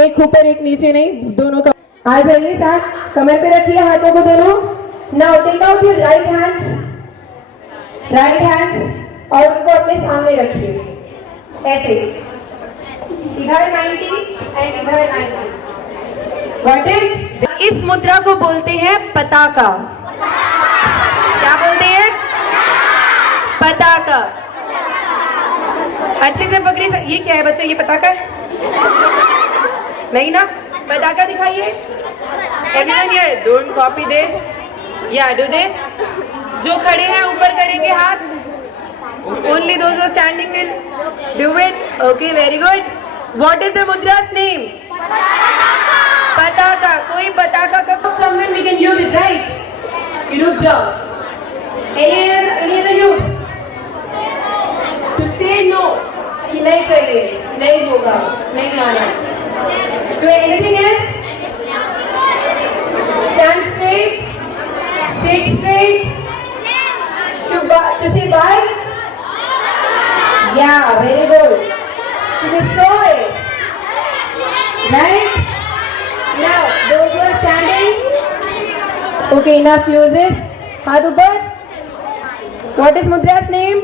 एक ऊपर एक नीचे नहीं, दोनों का. आ जाइए साथ, कमर पे रखिए हाथों को दोनों. Now take out your right hands और उनको अपने सामने रखिए ऐसे. इधर 90 एंड इधर 90. Got it? इस मुद्रा को बोलते हैं पताका. क्या बोलते हैं? पताका. अच्छे से पकड़ी. ये क्या है बच्चा? ये पताका है? नहीं ना? पताका दिखाइए. Everyone here, don't copy this. Yeah, do this. जो खड़े हैं ऊपर करेंगे हाथ. Only those who are standing will do it. Okay, very good. What is the mudra's name? पताका. कोई पताका का someone we can use it, right? You रुक जाओ. Any other use? To say no कि नहीं चाहिए, नहीं होगा, नहीं आना. Do anything else? Stand straight. Sit straight. To say bye. Yeah, very good. To destroy. Right? Now, those who are standing. Okay, enough uses. Hath upar. What is mudra's name?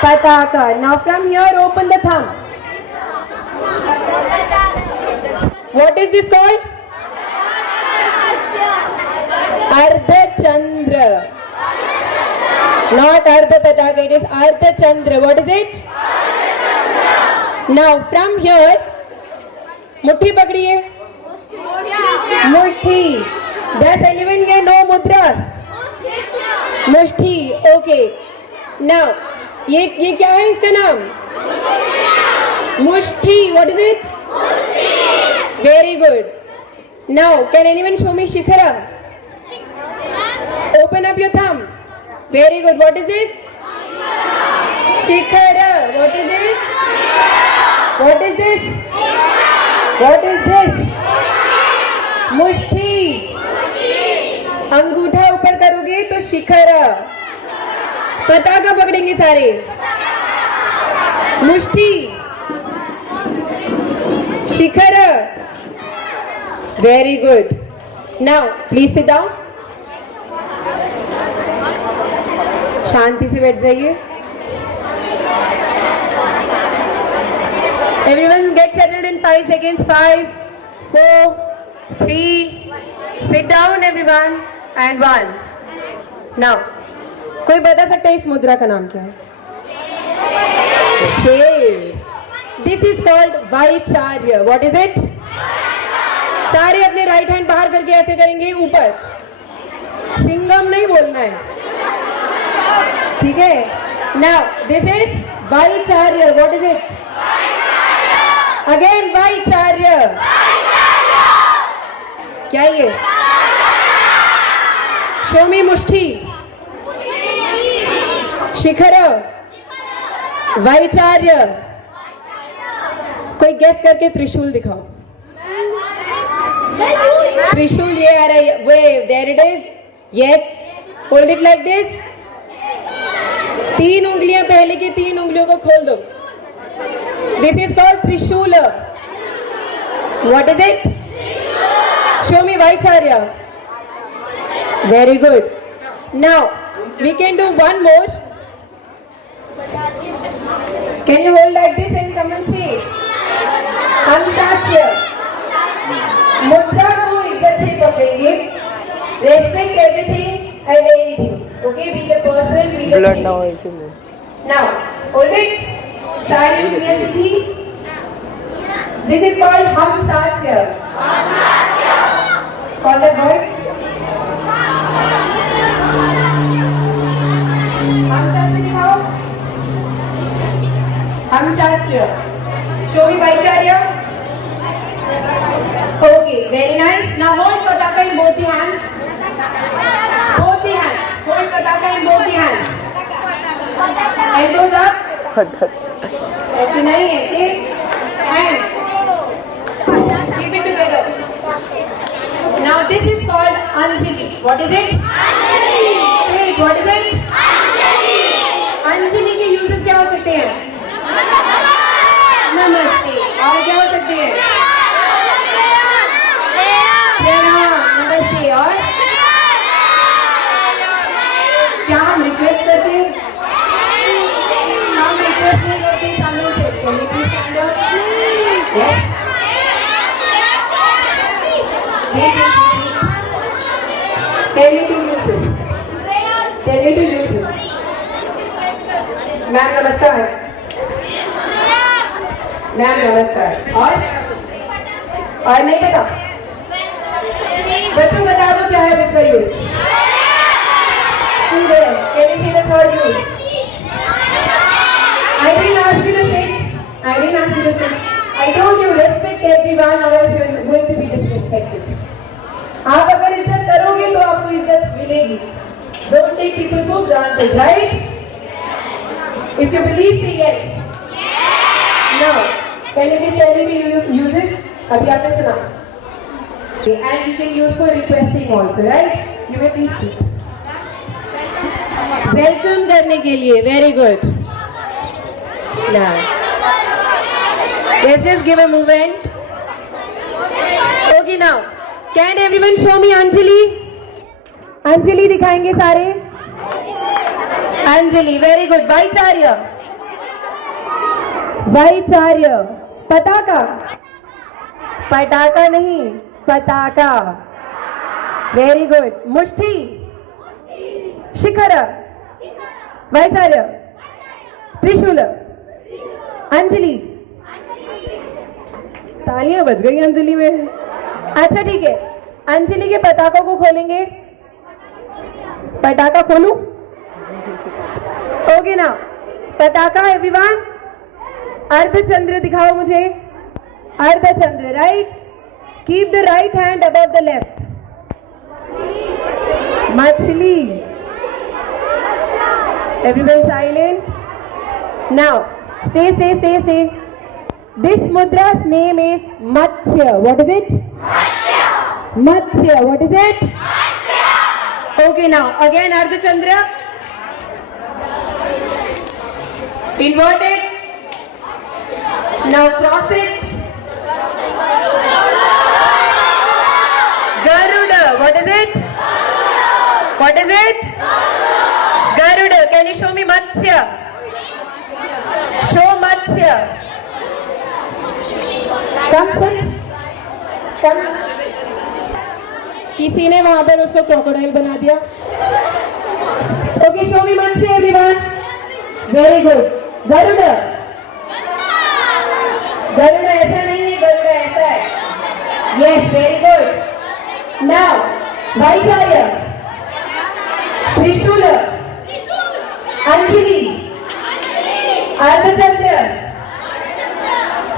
Pataka. Now from here, open the thumb. What is this called? Ardha Chandra. Not Ardha Pataka, it is Ardha Chandra. What is it? Now from here, मुट्ठी पकड़िए. मुट्ठी. Does anyone here know mudras? मुट्ठी. Okay. Now ये क्या है इसका नाम? मुट्ठी. What is it? Very good. Now can anyone show me shikhara? Open up your thumb. Very good. What is this? Shikhara. What is this? What is this? What is this? मुट्ठी. अंगूठा ऊपर करोगे तो शिखर. पताका पकड़ेंगे सारे. मुट्ठी. शिखर. Very good. Now please sit down. शांति से बैठ जाइए. Everyone get settled in 5 seconds. 5, 4, 3. Sit down everyone. And 1. Now, कोई बता सकता है इस मुद्रा का नाम क्या है? शेर. This is called Vaicharya. What is it? सारे अपने राइट हैंड बाहर करके ऐसे करेंगे ऊपर. सिंगम नहीं बोलना है, ठीक है? Now, this is Vaicharya. What is it? Again, Vaicharya. क्या ये? Show me मुष्ठी. शिखर. Vaicharya. कोई गेस करके त्रिशूल दिखाओ. त्रिशूल ये आ रहा है. Wave. There it is. Yes. Hold it like this. 3 उंगलियां, पहले की 3 उंगलियों को खोल दो. This is called Trishula. What is it? Show me Vaicharya. Very good. Now, we can do one more. Can you hold like this and come and say? Hamsasya. Mudra को इज्जत से पकड़ेंगे. Respect everything and anything. Okay, be the person, be the Blood thing. now also move. Now, hold it. Silent clearly. This is called Hamsasya. Call the word. Hamsasya दिखाओ. Hamsasya. Show me Vaicharya. Okay, very nice. Now hold Pataka in both the hands. Both the hands. Hold Pataka in both the hands. Elbows up. ऐसे नहीं ऐसे. And keep it together. Now this is called Anjali. What is it? Anjali. Say it. What is it? Anjali. Anjali के uses क्या हो सकते हैं? नमस्ते. और क्या हो सकते हैं? प्रणाम. नमस्ते. और क्या हम रिक्वेस्ट करते हैं? हम रिक्वेस्ट नहीं करते. सामने से can you please stand up? Yes. Tell me to use it. Tell me to use it. Ma'am नमस्कार. मैम नमस्कार. और नहीं पता. बच्चों बता दो क्या है इसका use. Student, can you see the third use? I didn't ask you to sit. I told you respect everyone or else you are going to be disrespected. आप अगर इज्जत करोगे तो आपको इज्जत मिलेगी. Don't take people for granted, right? If you believe, say yes. Now, can you please tell me the uses? अभी आपने सुना. And you can use for requesting also, right? You may please sit. Welcome करने के लिए. Very good. Now, let's just give a movement. Okay, now. Can everyone show me Anjali? Anjali दिखाएंगे सारे. Anjali, very good. Vaicharya. Vaicharya. Pataka. Pataka नहीं. Pataka. Very good. Mushti. Shikhara. Vaicharya. Trishula. Anjali. तालियां बज गई अंजलि में. अच्छा ठीक है. अंजलि के पताका को खोलेंगे. पटाखा खोलूं? ओके ना. पताका एवरीवन. अर्धचंद्र दिखाओ मुझे. Ardhachandra. Right. Keep the right hand above the left. मछली. Everyone silent. Now Say. This mudra's name is Matsya. What is it? Matsya. What is it? Okay, now again Ardhachandra. Inverted. Now cross it. Garuda. What is it? What is it? Garuda. Can you show me Matsya? Show Matsya. Come sit. Come. किसी ने वहां पर उसको crocodile बना दिया. Okay, show me Matsya everyone. Very good. Garuda. Garuda ऐसा नहीं है. Garuda ऐसा है. Yes, very good. Now, Vaicharya. Trishula. Anjali. Ardhachandra.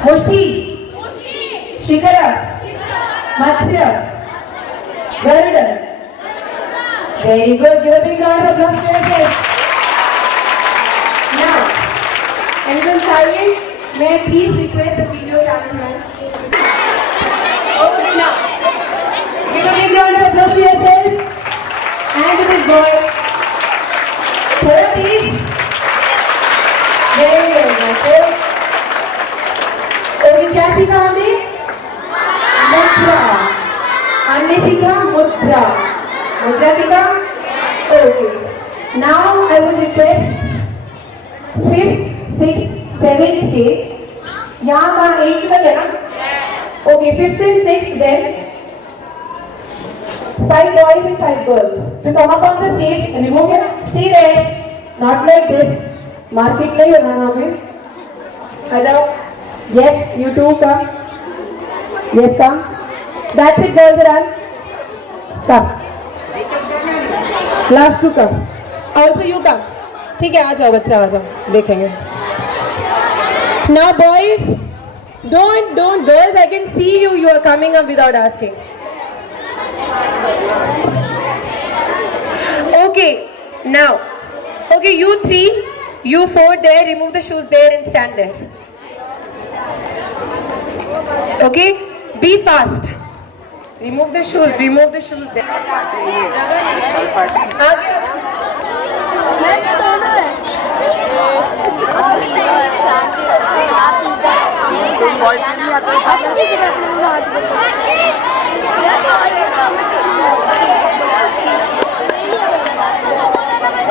Mushti. Shikhara. Matsya. Garuda. Very good. Give a big round of applause to yourself. Now, everyone silent. May I please request the video cameraman? Okay, now. Give a big round of applause to yourself. And to this boy. Third is. Very good. सीखा हमने? मुद्रा. हमने सीखा मुद्रा. मुद्रा सीखा? Okay. Now I would request 5th, 6th, 7th के यहाँ का 8 तक है ना? Okay, 5th and 6th then 5 boys and 5 girls to come up on the stage. Remove your stay there, not like this. Market नहीं बनाना हमें. Hello. Yes, you two come. Yes, come. That's it, girls. Run. Come. Last two come. Also you come. ठीक है, आ जाओ बच्चा, आ जाओ, देखेंगे. Now boys, don't girls, I can see you. You are coming up without asking. Okay, now, okay, you 3, you 4 there, remove the shoes there and stand there. Okay, be fast. Remove the shoes there.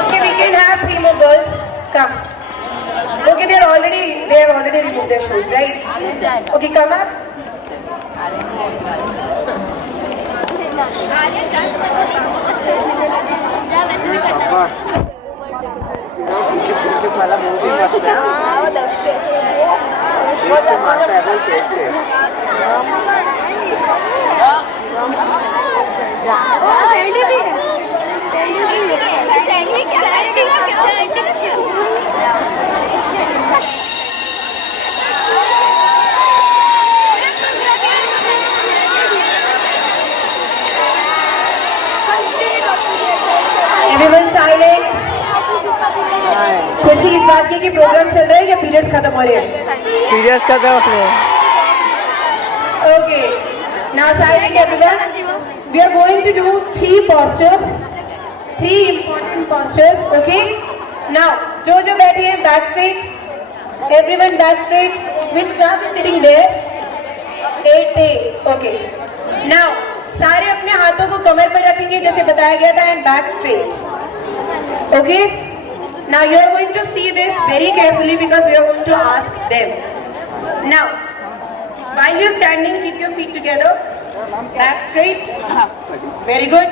Okay, we can have 3 more girls. Come. Okay, they have already removed their shoes, right? Okay, come up. वाला movie मस्त है मारता है वो पेट से Everyone silent. खुशी इस बात की कि प्रोग्राम चल रहा है या पीरियड्स खत्म हो रहे हैं? पीरियड्स खत्म हो रहे हैं. Okay. Now silent everyone. We are going to do 3 postures. 3 important postures. Okay. Now जो बैठे हैं back straight. Everyone back straight. Which class is sitting there? 8A. Okay. Now सारे अपने हाथों को कमर पर रखेंगे जैसे बताया गया था and back straight. Okay. Now you are going to see this very carefully because we are going to ask them. Now, while you are standing, keep your feet together, back straight. Very good.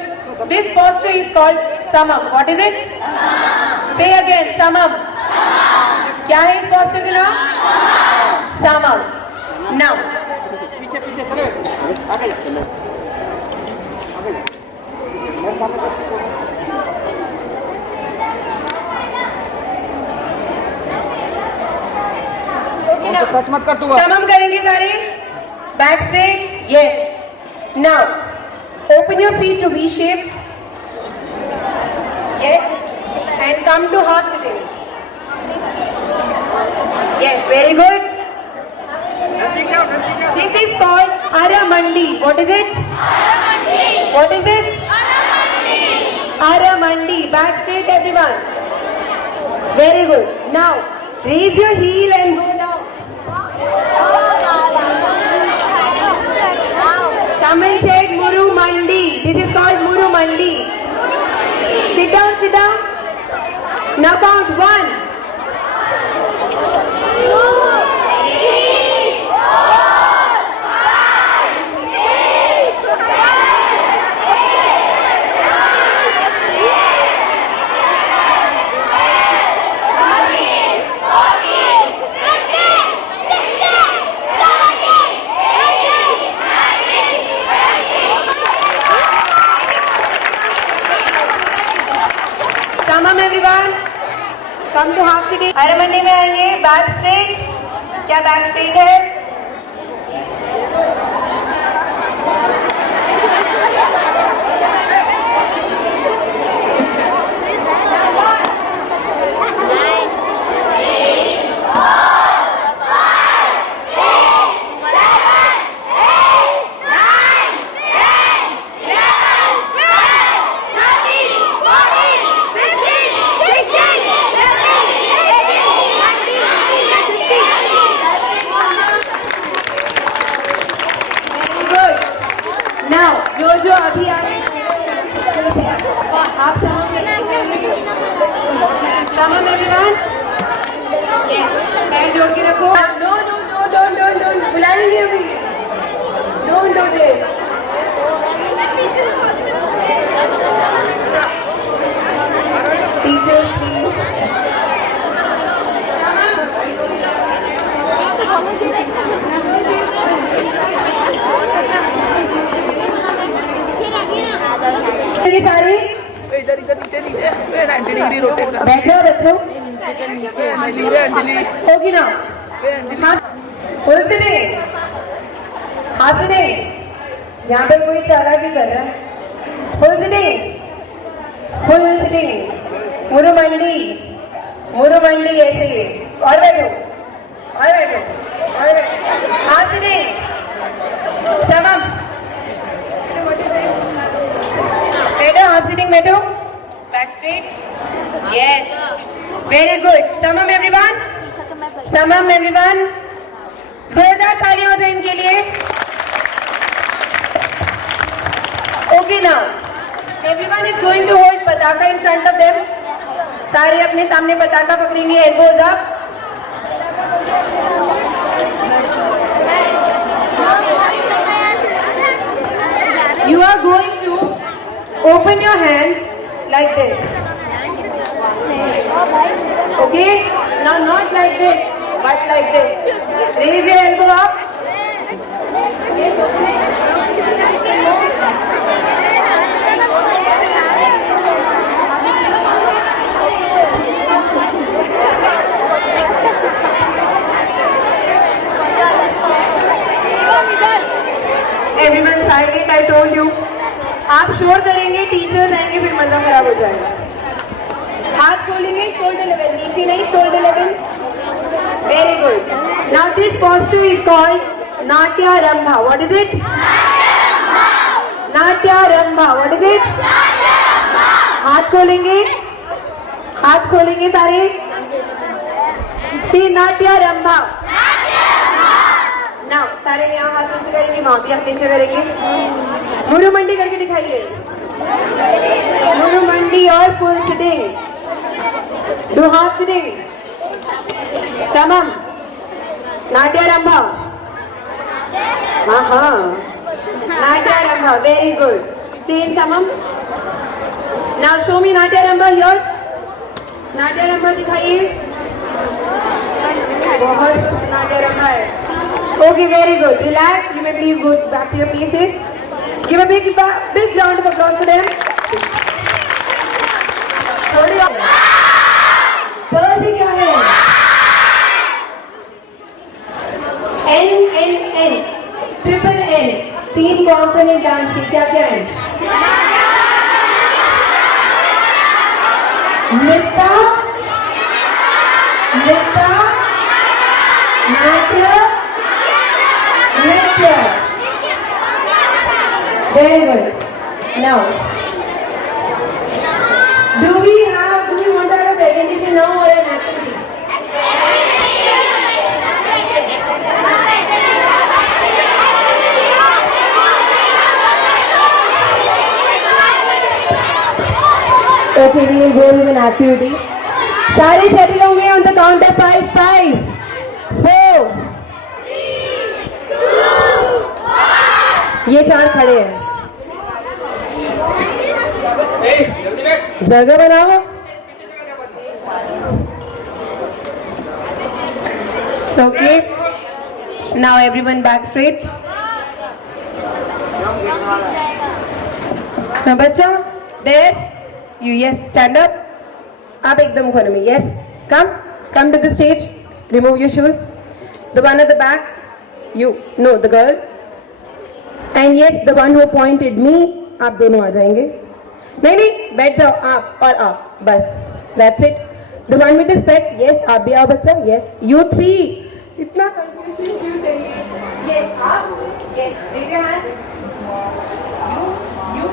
This posture is called samam. What is it? Say again, samam. क्या है इस posture का नाम? Samam. Now. पीछे पीछे चलो. आगे. Touch मत कर तू. समम करेंगे सारे. Back straight. Yes. Now open your feet to V shape. Yes. And come to half sitting. Yes, very good. This is called Aramandi. What is it? What is this? Aramandi. Back straight everyone. Very good. Now raise your heel and go down. Someone said Muru Mandi. This is called Muru Mandi. Sit down, sit down. Now count 1, 2, 3, 4, 5, 6, 7, Tamam everyone. Come to half sitting. Aramandi में आएंगे. Back straight. क्या back straight है? जो अभी आ रहे हैं आप समम एवरीवन, पैर जोड़ के रखो। नो नो नो डोंट बुलाएंगे अभी, don't do this. Teacher please. ये सारी इधर इधर नीचे नीचे 90 डिग्री रोटेट कर। बैठ जाओ बच्चों, नीचे अंजलि रे अंजलि होगी ना। हाँ, फुल से नहीं, हाथ से नहीं, यहाँ पर कोई चालाकी कर रहा है। फुल से नहीं, फुल से नहीं, मुरु मंडी ऐसे ही। और बैठो, और बैठो, और बैठो, हाथ से नहीं, समम बैठो, हाफ सीटिंग बैठो, back straight, yes, very good. Samam everyone, samam everyone, जोरदार ताली हो जाए इनके लिए। Okay now everyone is going to hold pataka in front of them. सारे अपने सामने पताका पकड़ेंगे, elbows up. You are going to open your hands like this. Okay? Now not like this, but like this. Raise your elbow up. Everyone silent, I told you. आप शोर करेंगे, teachers आएंगे, फिर मजा खराब हो जाएगा। हाथ खोलेंगे, शोल्डर लेवल, नीचे नहीं, shoulder level. Very good. Now this posture is called natyarambha. What is it? Natyarambha. What is it? हाथ खोलेंगे, हाथ खोलेंगे सारे। सी नाट्या रंभा। नाउ सारे यहाँ हाथ नीचे करेंगे, वहां भी हाथ नीचे करेंगे। मुरु मंडी करके दिखाइए, मुरु मंडी और full sitting, do half sitting, samam, natyarambha. हाँ, natyarambha, very good. Stay in samam. Now show me natyarambha here. नाट्यारंभा दिखाइए, बहुत सुस्त नाट्यारंभा है। Okay, very good. Relax. You may please go back to your places. Give a big round of applause for them. थोड़ी और। First क्या है? N, triple N, 3 component dance की क्या क्या है? नृत्य, नाट्य, nritya. Very good. Now, do we want to have a presentation now or an activity? Okay, we will go with an activity. सारे settle होंगे on the count of 5, 4. ये 4 खड़े हैं, जगह बनाओ। Okay, now everyone back straight. Now बच्चा, there, you yes, stand up. आप एकदम खोलो में, yes, come to the stage. Remove your shoes. The one at the back, no, the girl. And yes, the one who pointed me, आप दोनों आ जाएंगे। नहीं, बैठ जाओ, आप और आप, बस, that's it. The one with the specs, yes, आप भी आओ बच्चा, yes. You 3, इतना confusion क्यों चाहिए? Yes, आप, yes, raise your hand. You,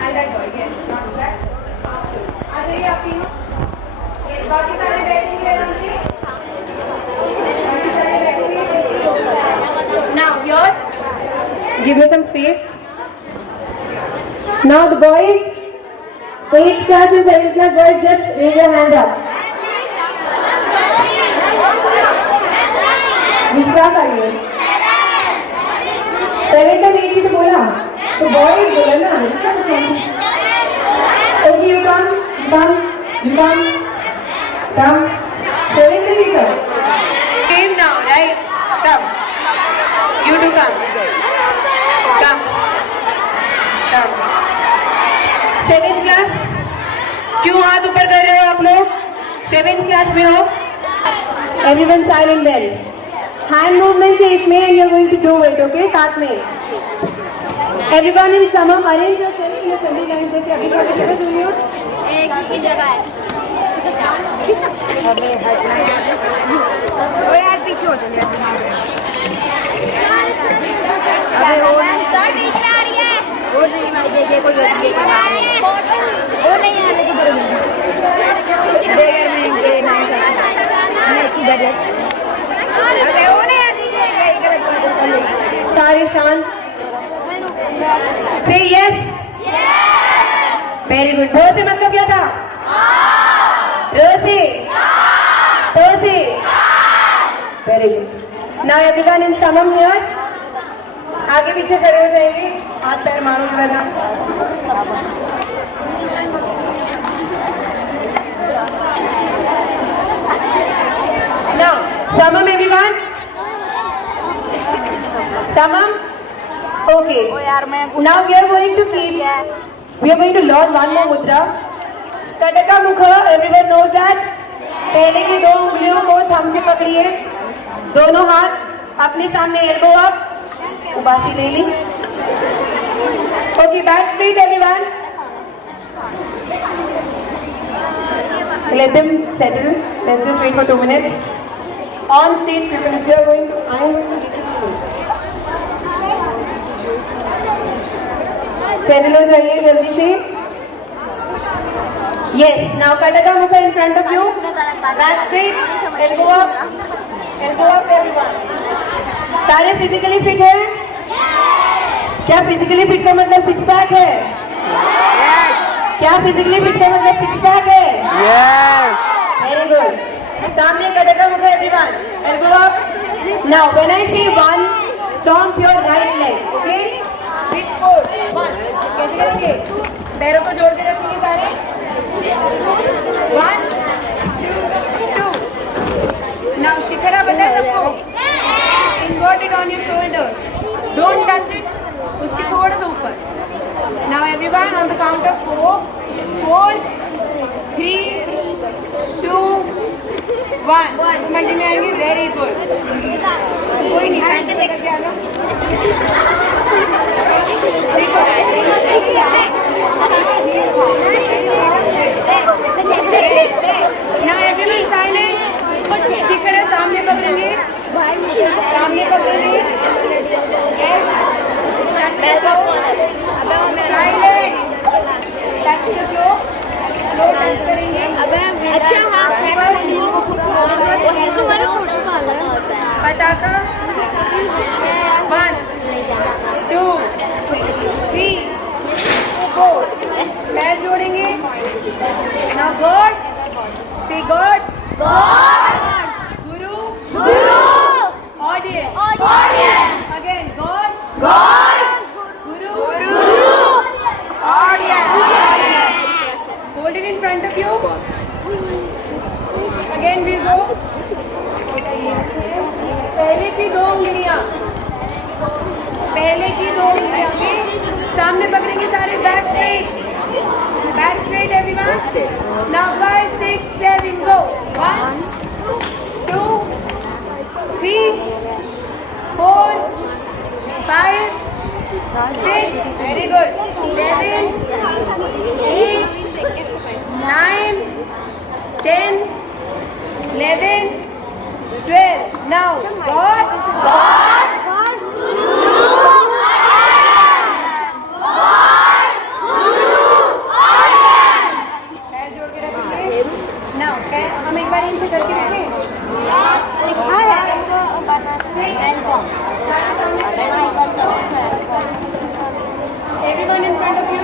and that boy, yes, not that. आ जाइए आप तीनों। Yes, बाकी सारे बैठेंगे आराम से। बाकी सारे बैठेंगे। Now, yours. Give me some space. Now the boys, 8th class and 7th class boys, just raise your hands up. Which class are you? 7th and 8th तो बोला, तो boys बोला ना. Okay, you come. 7th and 8th. Came now, right? Come. You do come. Come. 7th class, क्यों हाथ ऊपर कर रहे हो आप लोग? 7th क्लास में हो? Everyone silent then. Hand movement से इसमें and you are going to do it, okay? साथ में. Everyone in summum arrange yourself in assembly line जैसे अभी छोटे छोटे जूनियर. एक ही जगह है वो यार पीछे हो जाए वो नहीं मार ये कोई वो नहीं आ रहे तो बड़े देर में ये नहीं करता मैं की बजट अरे वो नहीं आती सारे शांत. Say yes. Very good. रो से मतलब क्या था? रो से? तो से? Very good. Now everyone in summum here. आगे पीछे खड़े हो जाएंगे. हाथ पैर मारोगे वरना. Now summum everyone. Summum. Okay. Now we are going to learn one more mudra. Kataka Mukha, everyone knows that. पहले की 2 उंगलियों को थंब से पकड़िए. दोनों हाथ अपने सामने एल्बो अप. उबासी ले ली. Okay, back straight everyone. Let them settle. Let's just wait for 2 minutes. On stage people, if you are going to, I am going to give it to you. Settle हो जाइए जल्दी से. Yes, now Kataka Mukha in front of you. Back straight, elbow up everyone. सारे physically fit हैं? क्या physically fit का मतलब 6 pack है? क्या physically fit का मतलब 6 pack है? Yes. Very good. सामने Kataka Mukha everyone. Elbow up. Now when I say 1, stomp your right leg. Okay? Big foot. 1. कैसे करेंगे? पैरों को जोड़ के रखेंगे सारे. 1, 2. Now शिखरा पता है सबको? Invert it on your shoulders. Don't touch it. उसके थोड़ा सा ऊपर. Now everyone on the count of 4. 4, 3, 2, 1. Multi में आएंगे. Very good. कोई नहीं शांति से करके आना. Now everyone silent. शिखरा सामने पकड़ेंगे. सामने पकड़ेंगे. Yes. Silent. Touch the floor. Floor touch करेंगे. अच्छा पताका. 1, 2, 3, 4. पैर जोड़ेंगे. Now God. Say God. Guru. Audience. Again God. Guru. Audience. Hold it in front of you. Again we go. पहले की 2 उंगलियां. सामने पकड़ेंगे सारे. Back straight everyone. Now 5, 6, 7 go. 1, 2, 3, 4, 5, 6. Very good. 7, 8, 9, 10, 11, 12. Now God. Now हम एक बार इनसे करके देखें. Everyone in front of you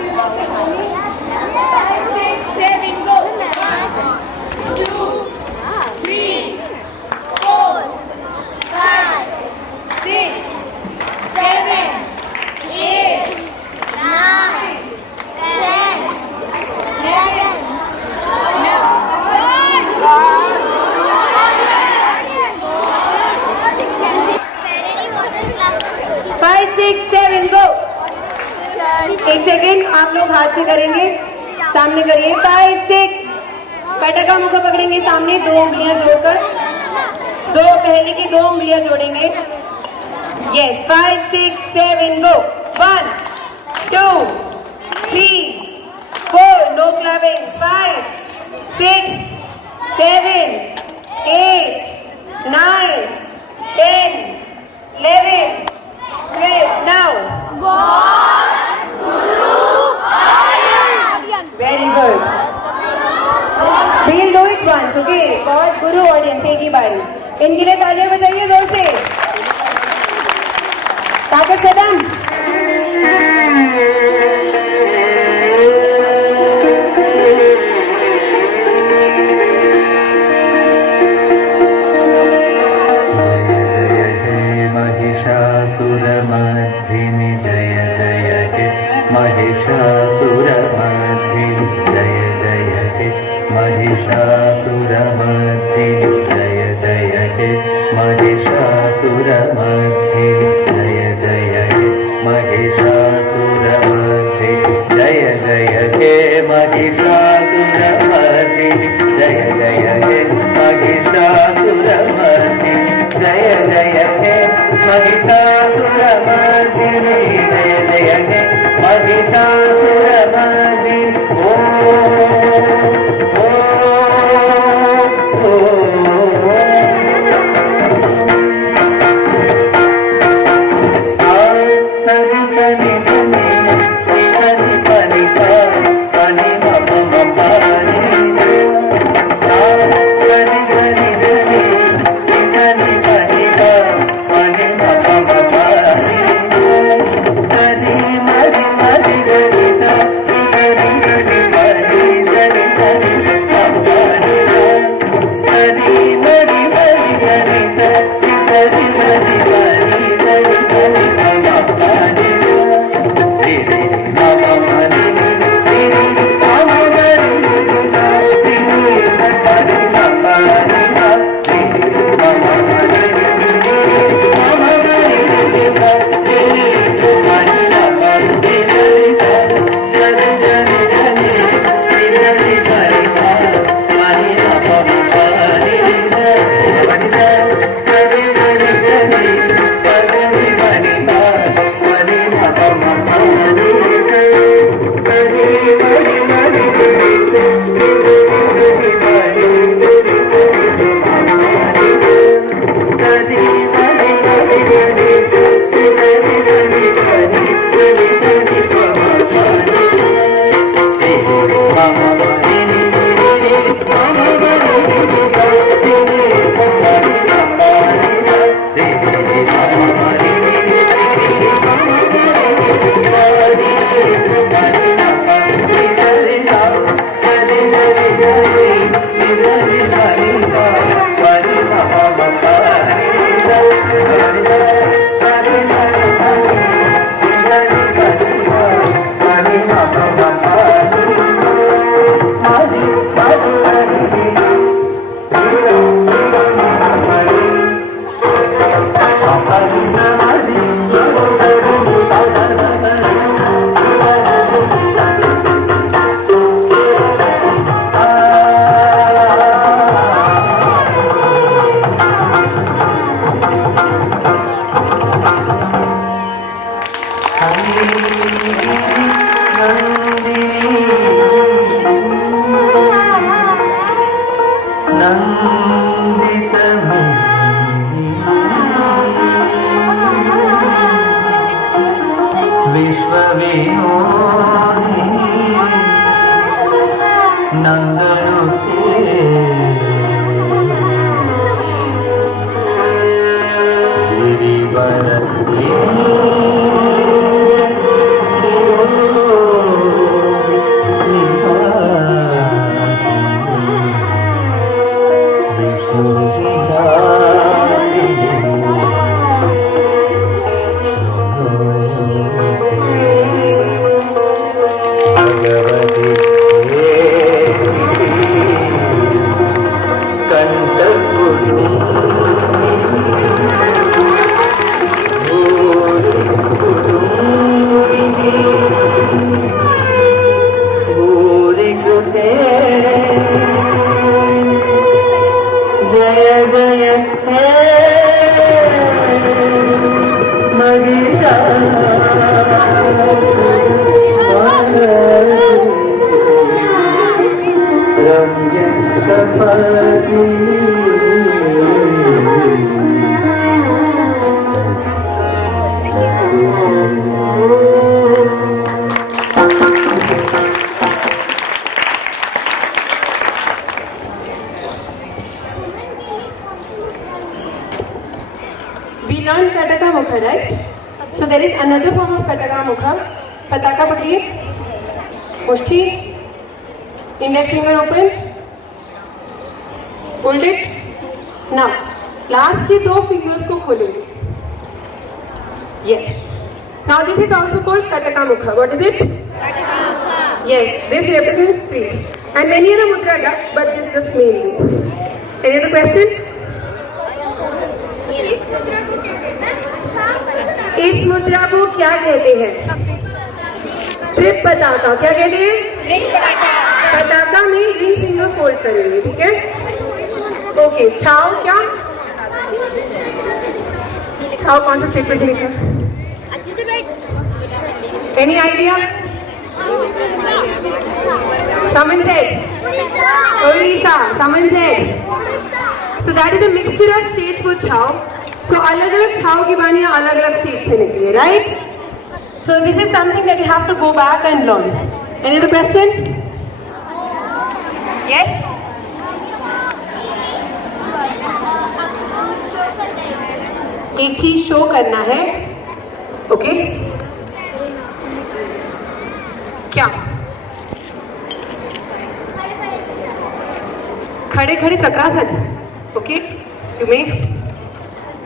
6, 7, go. एक सेकेंड, आप लोग हाथ से करेंगे, सामने करिए. 5, 6. कटा का मुखा पकड़ेंगे सामने, 2 उंगलियां जोड़कर, पहले की 2 उंगलियां जोड़ेंगे. Yes. 5, 6, 7, go. 1, 2, 3, 4. No clapping. 5, 6, 7, 8, 9, 10, 11, 12. Now. Very good. We'll do it once, okay? God, Guru, audience, एक ही बारी. इनके लिए तालियां बजाइए जोर से. ताकत खत्म. महिषासुरमर्दिनि जय जय हे महिषासुरमर्दिनि जय जय हे महिषासुरमर्दिनि जय जय हे महिषासुरमर्दिनि जय जय हे महिषासुरमर्दिनि जय जय हे महिषासुरमर्दिनि जय जय हे महिषासुरमर्दिनि जय जय हे महिषासुरमर्दिनि जय जय हे महिषासुरमर्दिनि. सनि सनि सनि सनि पनि पनि मम पनि सनि सनि सनि सनि पनि पनि मम पनि सनि मरि मरि सनि सनि सनि पनि सनि सनि मम पनि सनि मरि मरि सनि सनि सनि सनि पनि सनि सनि मम पनि We learned Kataka Mukha, right? So there is another form of Kataka Mukha. Pataka pakdiye. Mushti. Index finger open. Hold it. Now, last के 2 fingers को खोलेंगे. Yes. Now this is also called Kataka Mukha. What is it? Yes, this represents 3. And many other mudra does, but this is mainly. Any other question? इस मुद्रा को क्या कहते हैं? Trip पताका. क्या कहते हैं? पताका में रिंग फिंगर फोल्ड करेंगे, ठीक है? ओके, छाव क्या? छाव कौन सा स्टेट पे से लिखा? Any idea? Someone said? Orissa. Someone said? So that is a mixture of states for छाव. So अलग-अलग छाव की बानियाँ अलग-अलग states से निकली है, right? So this is something that you have to go back and learn. Any other question? Yes? एक चीज शो करना है, ओके? क्या? खड़े खड़े चक्रासन, okay? You may.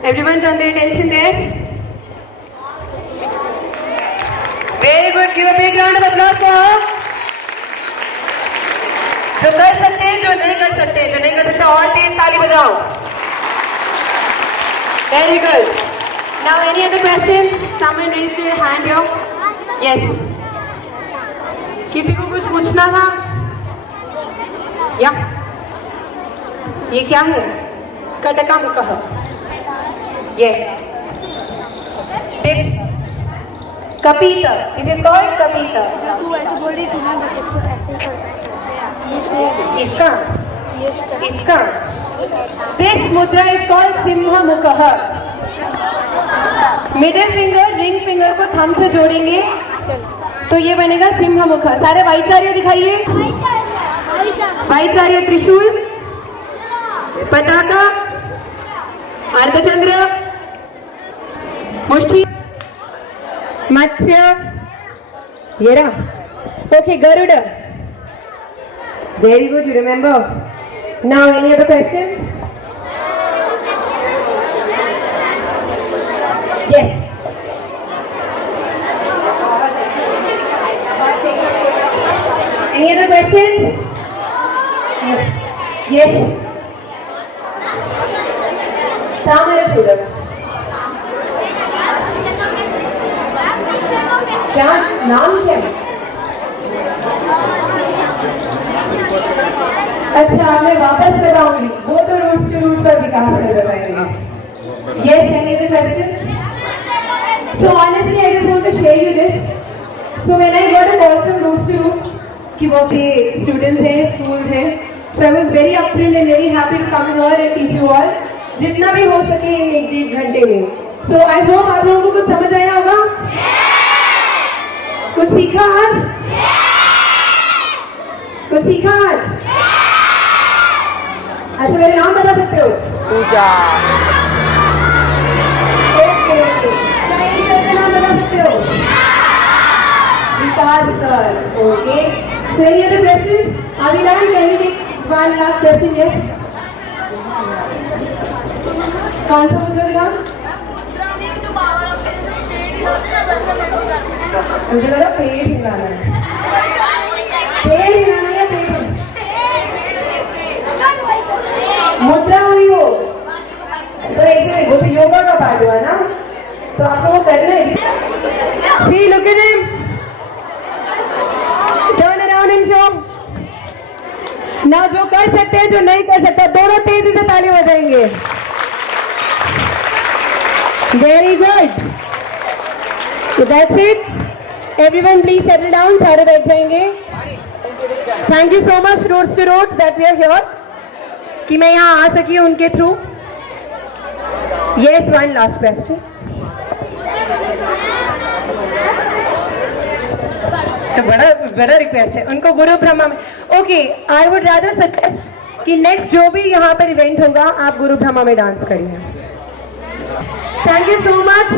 Everyone turn their attention there. Very good. Give a big round of applause for her. जो कर सकते हैं, जो नहीं कर सकते, और तेज ताली बजाओ. Very good. Now any other questions? Someone raised your hand here. Yes. किसी को कुछ पूछना था? या? ये क्या है? कटका मुकह. ये. This. कपीता. This is called कपीता. तू ऐसे बोल रही थी ना, बस इसको ऐसे ही कर सकते हैं. इसका. This mudra is called simhamukha. Middle finger ring finger को थंब से जोड़ेंगे तो ये बनेगा सिंह मुख. सारे वाइचार्य दिखाइए. वाइचार्य त्रिशूल, पताका, अर्धचंद्र, मुष्टि, मत्स्य, ये रहा. Okay, Garuda. Very good, you remember. Now any other question? Yes. Any other questions? Yes. Tamrachuda. क्या नाम क्या है? अच्छा, मैं वापस कराऊंगी. वो तो रूट्स टू रूट पर विकास कर पाएंगे. Yes. Any other question? So honestly, I just want to share you this. So when I got a call from Roots to Roots, कि वो के students हैं, schools हैं, so I was very upfront and very happy to come here and teach you all. जितना भी हो सके 1-1.5 घंटे में. So I hope आप लोगों को कुछ समझ आया होगा? कुछ सीखा आज? कुछ सीखा आज? अच्छा, मेरे नाम बता सकते हो? पूजा. Okay. नाम बता सकते हो? Vikas sir. Okay. So any other questions? Are we done? Can we take one last question? Yes. कौन सा मुद्रा दिखा? मुझे लगा पेड़ हिलाना है. पेड़ हिलाना या पेड़? मुद्रा हुई वो. तो ऐसे वो तो योगा का पार्ट हुआ ना, तो आपको वो करना है. See, look at him. Turn around and show. Now जो कर सकते हैं, जो नहीं कर सकता, दोनों तेजी से ताली बजाएंगे. Very good. So that's it. Everyone please settle down. सारे बैठ जाएंगे. Thank you so much Roots to Roots that we are here. कि मैं यहाँ आ सकी हूँ उनके through. Yes, one last question. तो बड़ा रिक्वेस्ट है उनको गुरु ब्रह्मा में. Okay, I would rather suggest कि नेक्स्ट जो भी यहाँ पर इवेंट होगा आप गुरु ब्रह्मा में डांस करिए. Thank you so much,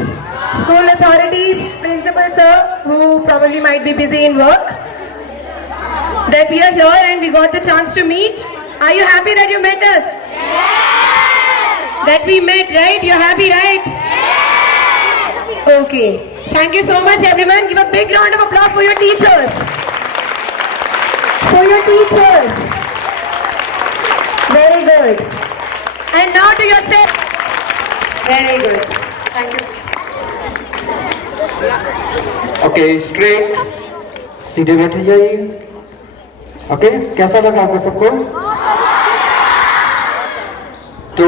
school authorities, principal sir, who probably might be busy in work, that we are here and we got the chance to meet. Are you happy that you met us? Yes! That we met, right? You're happy, right? Yes! Okay. Thank you so much, everyone. Give a big round of applause for your teachers. For your teachers. Very good. And now to yourself. Very good. Thank you. Okay, straight, सीधे बैठ जाइए। Okay, कैसा लगा आपको सबको? तो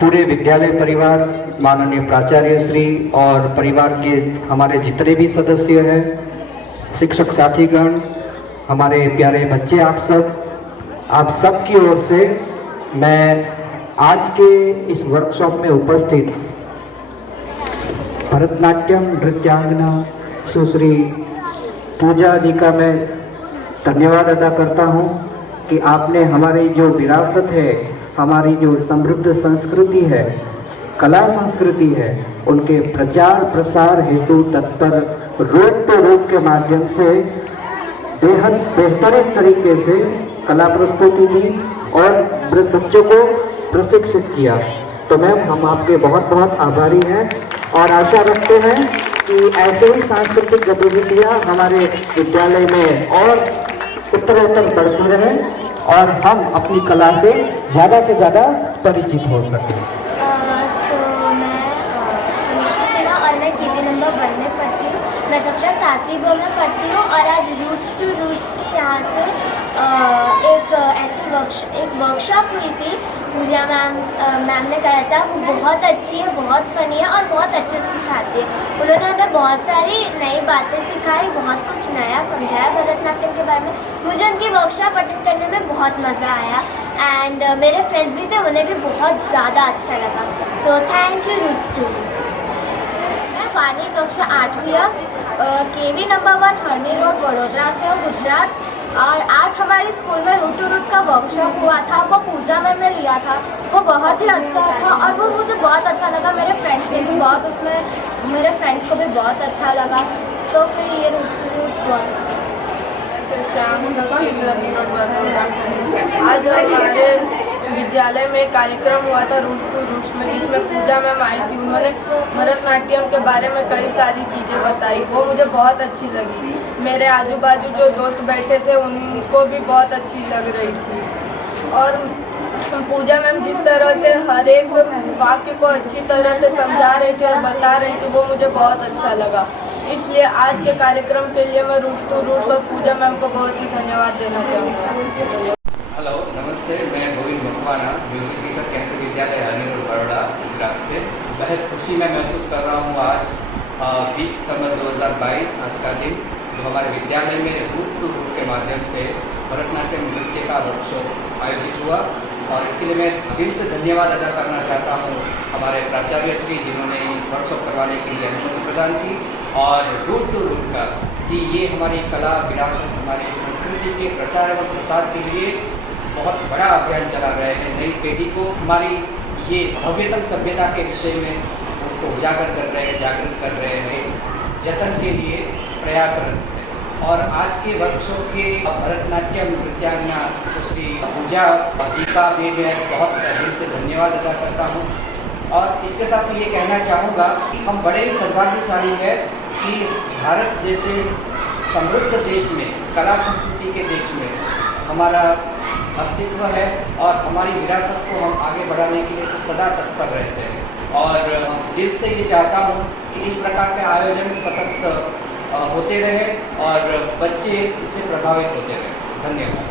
पूरे विद्यालय परिवार, माननीय प्राचार्य श्री और परिवार के हमारे जितने भी सदस्य हैं, शिक्षक साथीगण, हमारे प्यारे बच्चे, आप सब की ओर से मैं आज के इस वर्कशॉप में उपस्थित भरतनाट्यम नृत्यांगना सुश्री पूजा जी का मैं धन्यवाद अदा करता हूं कि आपने हमारी जो विरासत है, हमारी जो समृद्ध संस्कृति है, कला संस्कृति है, उनके प्रचार प्रसार हेतु तत्पर रोड टू रोड के माध्यम से बेहद बेहतरीन तरीके से कला प्रस्तुति दी और बच्चों को प्रशिक्षित किया। तो मैम, हम आपके बहुत बहुत आभारी हैं और आशा रखते हैं कि ऐसे ही सांस्कृतिक गतिविधियाँ हमारे विद्यालय में और उत्तरोत्तर बढ़ती रहें और हम अपनी कला से ज़्यादा परिचित हो सकें। मैं अनुष्का सिन्हा और मैं केवी नंबर 1 में पढ़ती हूँ। मैं कक्षा 7वीं ब में पढ़ती हूँ और आज रूट्स टू रूट्स के यहाँ से एक वर्कशॉप हुई थी। पूजा मैम ने कराया था। वो बहुत अच्छी है, बहुत फ़नी है और बहुत अच्छे से सिखाती है। उन्होंने हमें बहुत सारी नई बातें सिखाई, बहुत कुछ नया समझाया भरतनाट्यम के बारे में। मुझे उनकी वर्कशॉप अटेंड करने में बहुत मज़ा आया एंड मेरे फ्रेंड्स भी थे, उन्हें भी बहुत ज़्यादा अच्छा लगा। So thank you roots to roots. मैं वानी कक्षा 8वीं केवी नंबर 1 हरनी रोड वडोदरा से हूँ, गुजरात। और आज हमारे स्कूल में रूट टू रूट का वर्कशॉप हुआ था। वो पूजा मैम ने लिया था। वो बहुत ही अच्छा था और वो मुझे बहुत अच्छा लगा। मेरे फ्रेंड्स को भी बहुत अच्छा लगा। तो फिर ये रूट्स बहुत अच्छा। आज हमारे विद्यालय में एक कार्यक्रम हुआ था रूट टू रूट्स में, जिसमें पूजा मैम आई थी। उन्होंने भरतनाट्यम के बारे में कई सारी चीज़ें बताई, वो मुझे बहुत अच्छी लगी। मेरे आजू बाजू जो दोस्त बैठे थे उनको भी बहुत अच्छी लग रही थी। और पूजा मैम जिस तरह से हर एक वाक्य को अच्छी तरह से समझा रही थी और बता रही थी, वो मुझे बहुत अच्छा लगा। इसलिए आज के कार्यक्रम के लिए मैं रूट टू रूट और पूजा मैम को बहुत ही धन्यवाद देना चाहूँगा। हेलो, नमस्ते। मैं गोविंद मकवाना, म्यूजिक टीचर केंद्रीय विद्यालय हरनी रोड बड़ौदा, गुजरात से। बेहद खुशी मैं महसूस कर रहा हूँ आज 20 सितंबर 2022 आज का दिन, जो हमारे विद्यालय में रूट टू रूट के माध्यम से भरतनाट्यम नृत्य का वर्कशॉप आयोजित हुआ। और इसके लिए मैं दिल से धन्यवाद अदा करना चाहता हूँ हमारे प्राचार्य श्री, जिन्होंने इस वर्कशॉप करवाने के लिए अनुमति प्रदान की, और रूट टू रूट का कि ये हमारी कला विरासत, हमारी संस्कृति के प्रचार एवं प्रसार के लिए बहुत बड़ा अभियान चला रहे हैं। नई पीढ़ी को हमारी ये भव्यतम सभ्यता के विषय में उनको उजागर कर रहे हैं, जागृत कर रहे हैं, जतन के लिए प्रयासरत है। और आज के वर्कशॉप के भरतनाट्यम नृत्यांगना सुश्री पूजा जी का भी मैं बहुत दिल से धन्यवाद अदा करता हूँ। और इसके साथ मैं ये कहना चाहूँगा कि हम बड़े ही सौभाग्यशाली हैं कि भारत जैसे समृद्ध देश में, कला संस्कृति के देश में हमारा अस्तित्व है और हमारी विरासत को हम आगे बढ़ाने के लिए सदा तत्पर रहते हैं। और दिल से ये चाहता हूँ कि इस प्रकार के आयोजन सतत होते रहे और बच्चे इससे प्रभावित होते रहे। धन्यवाद।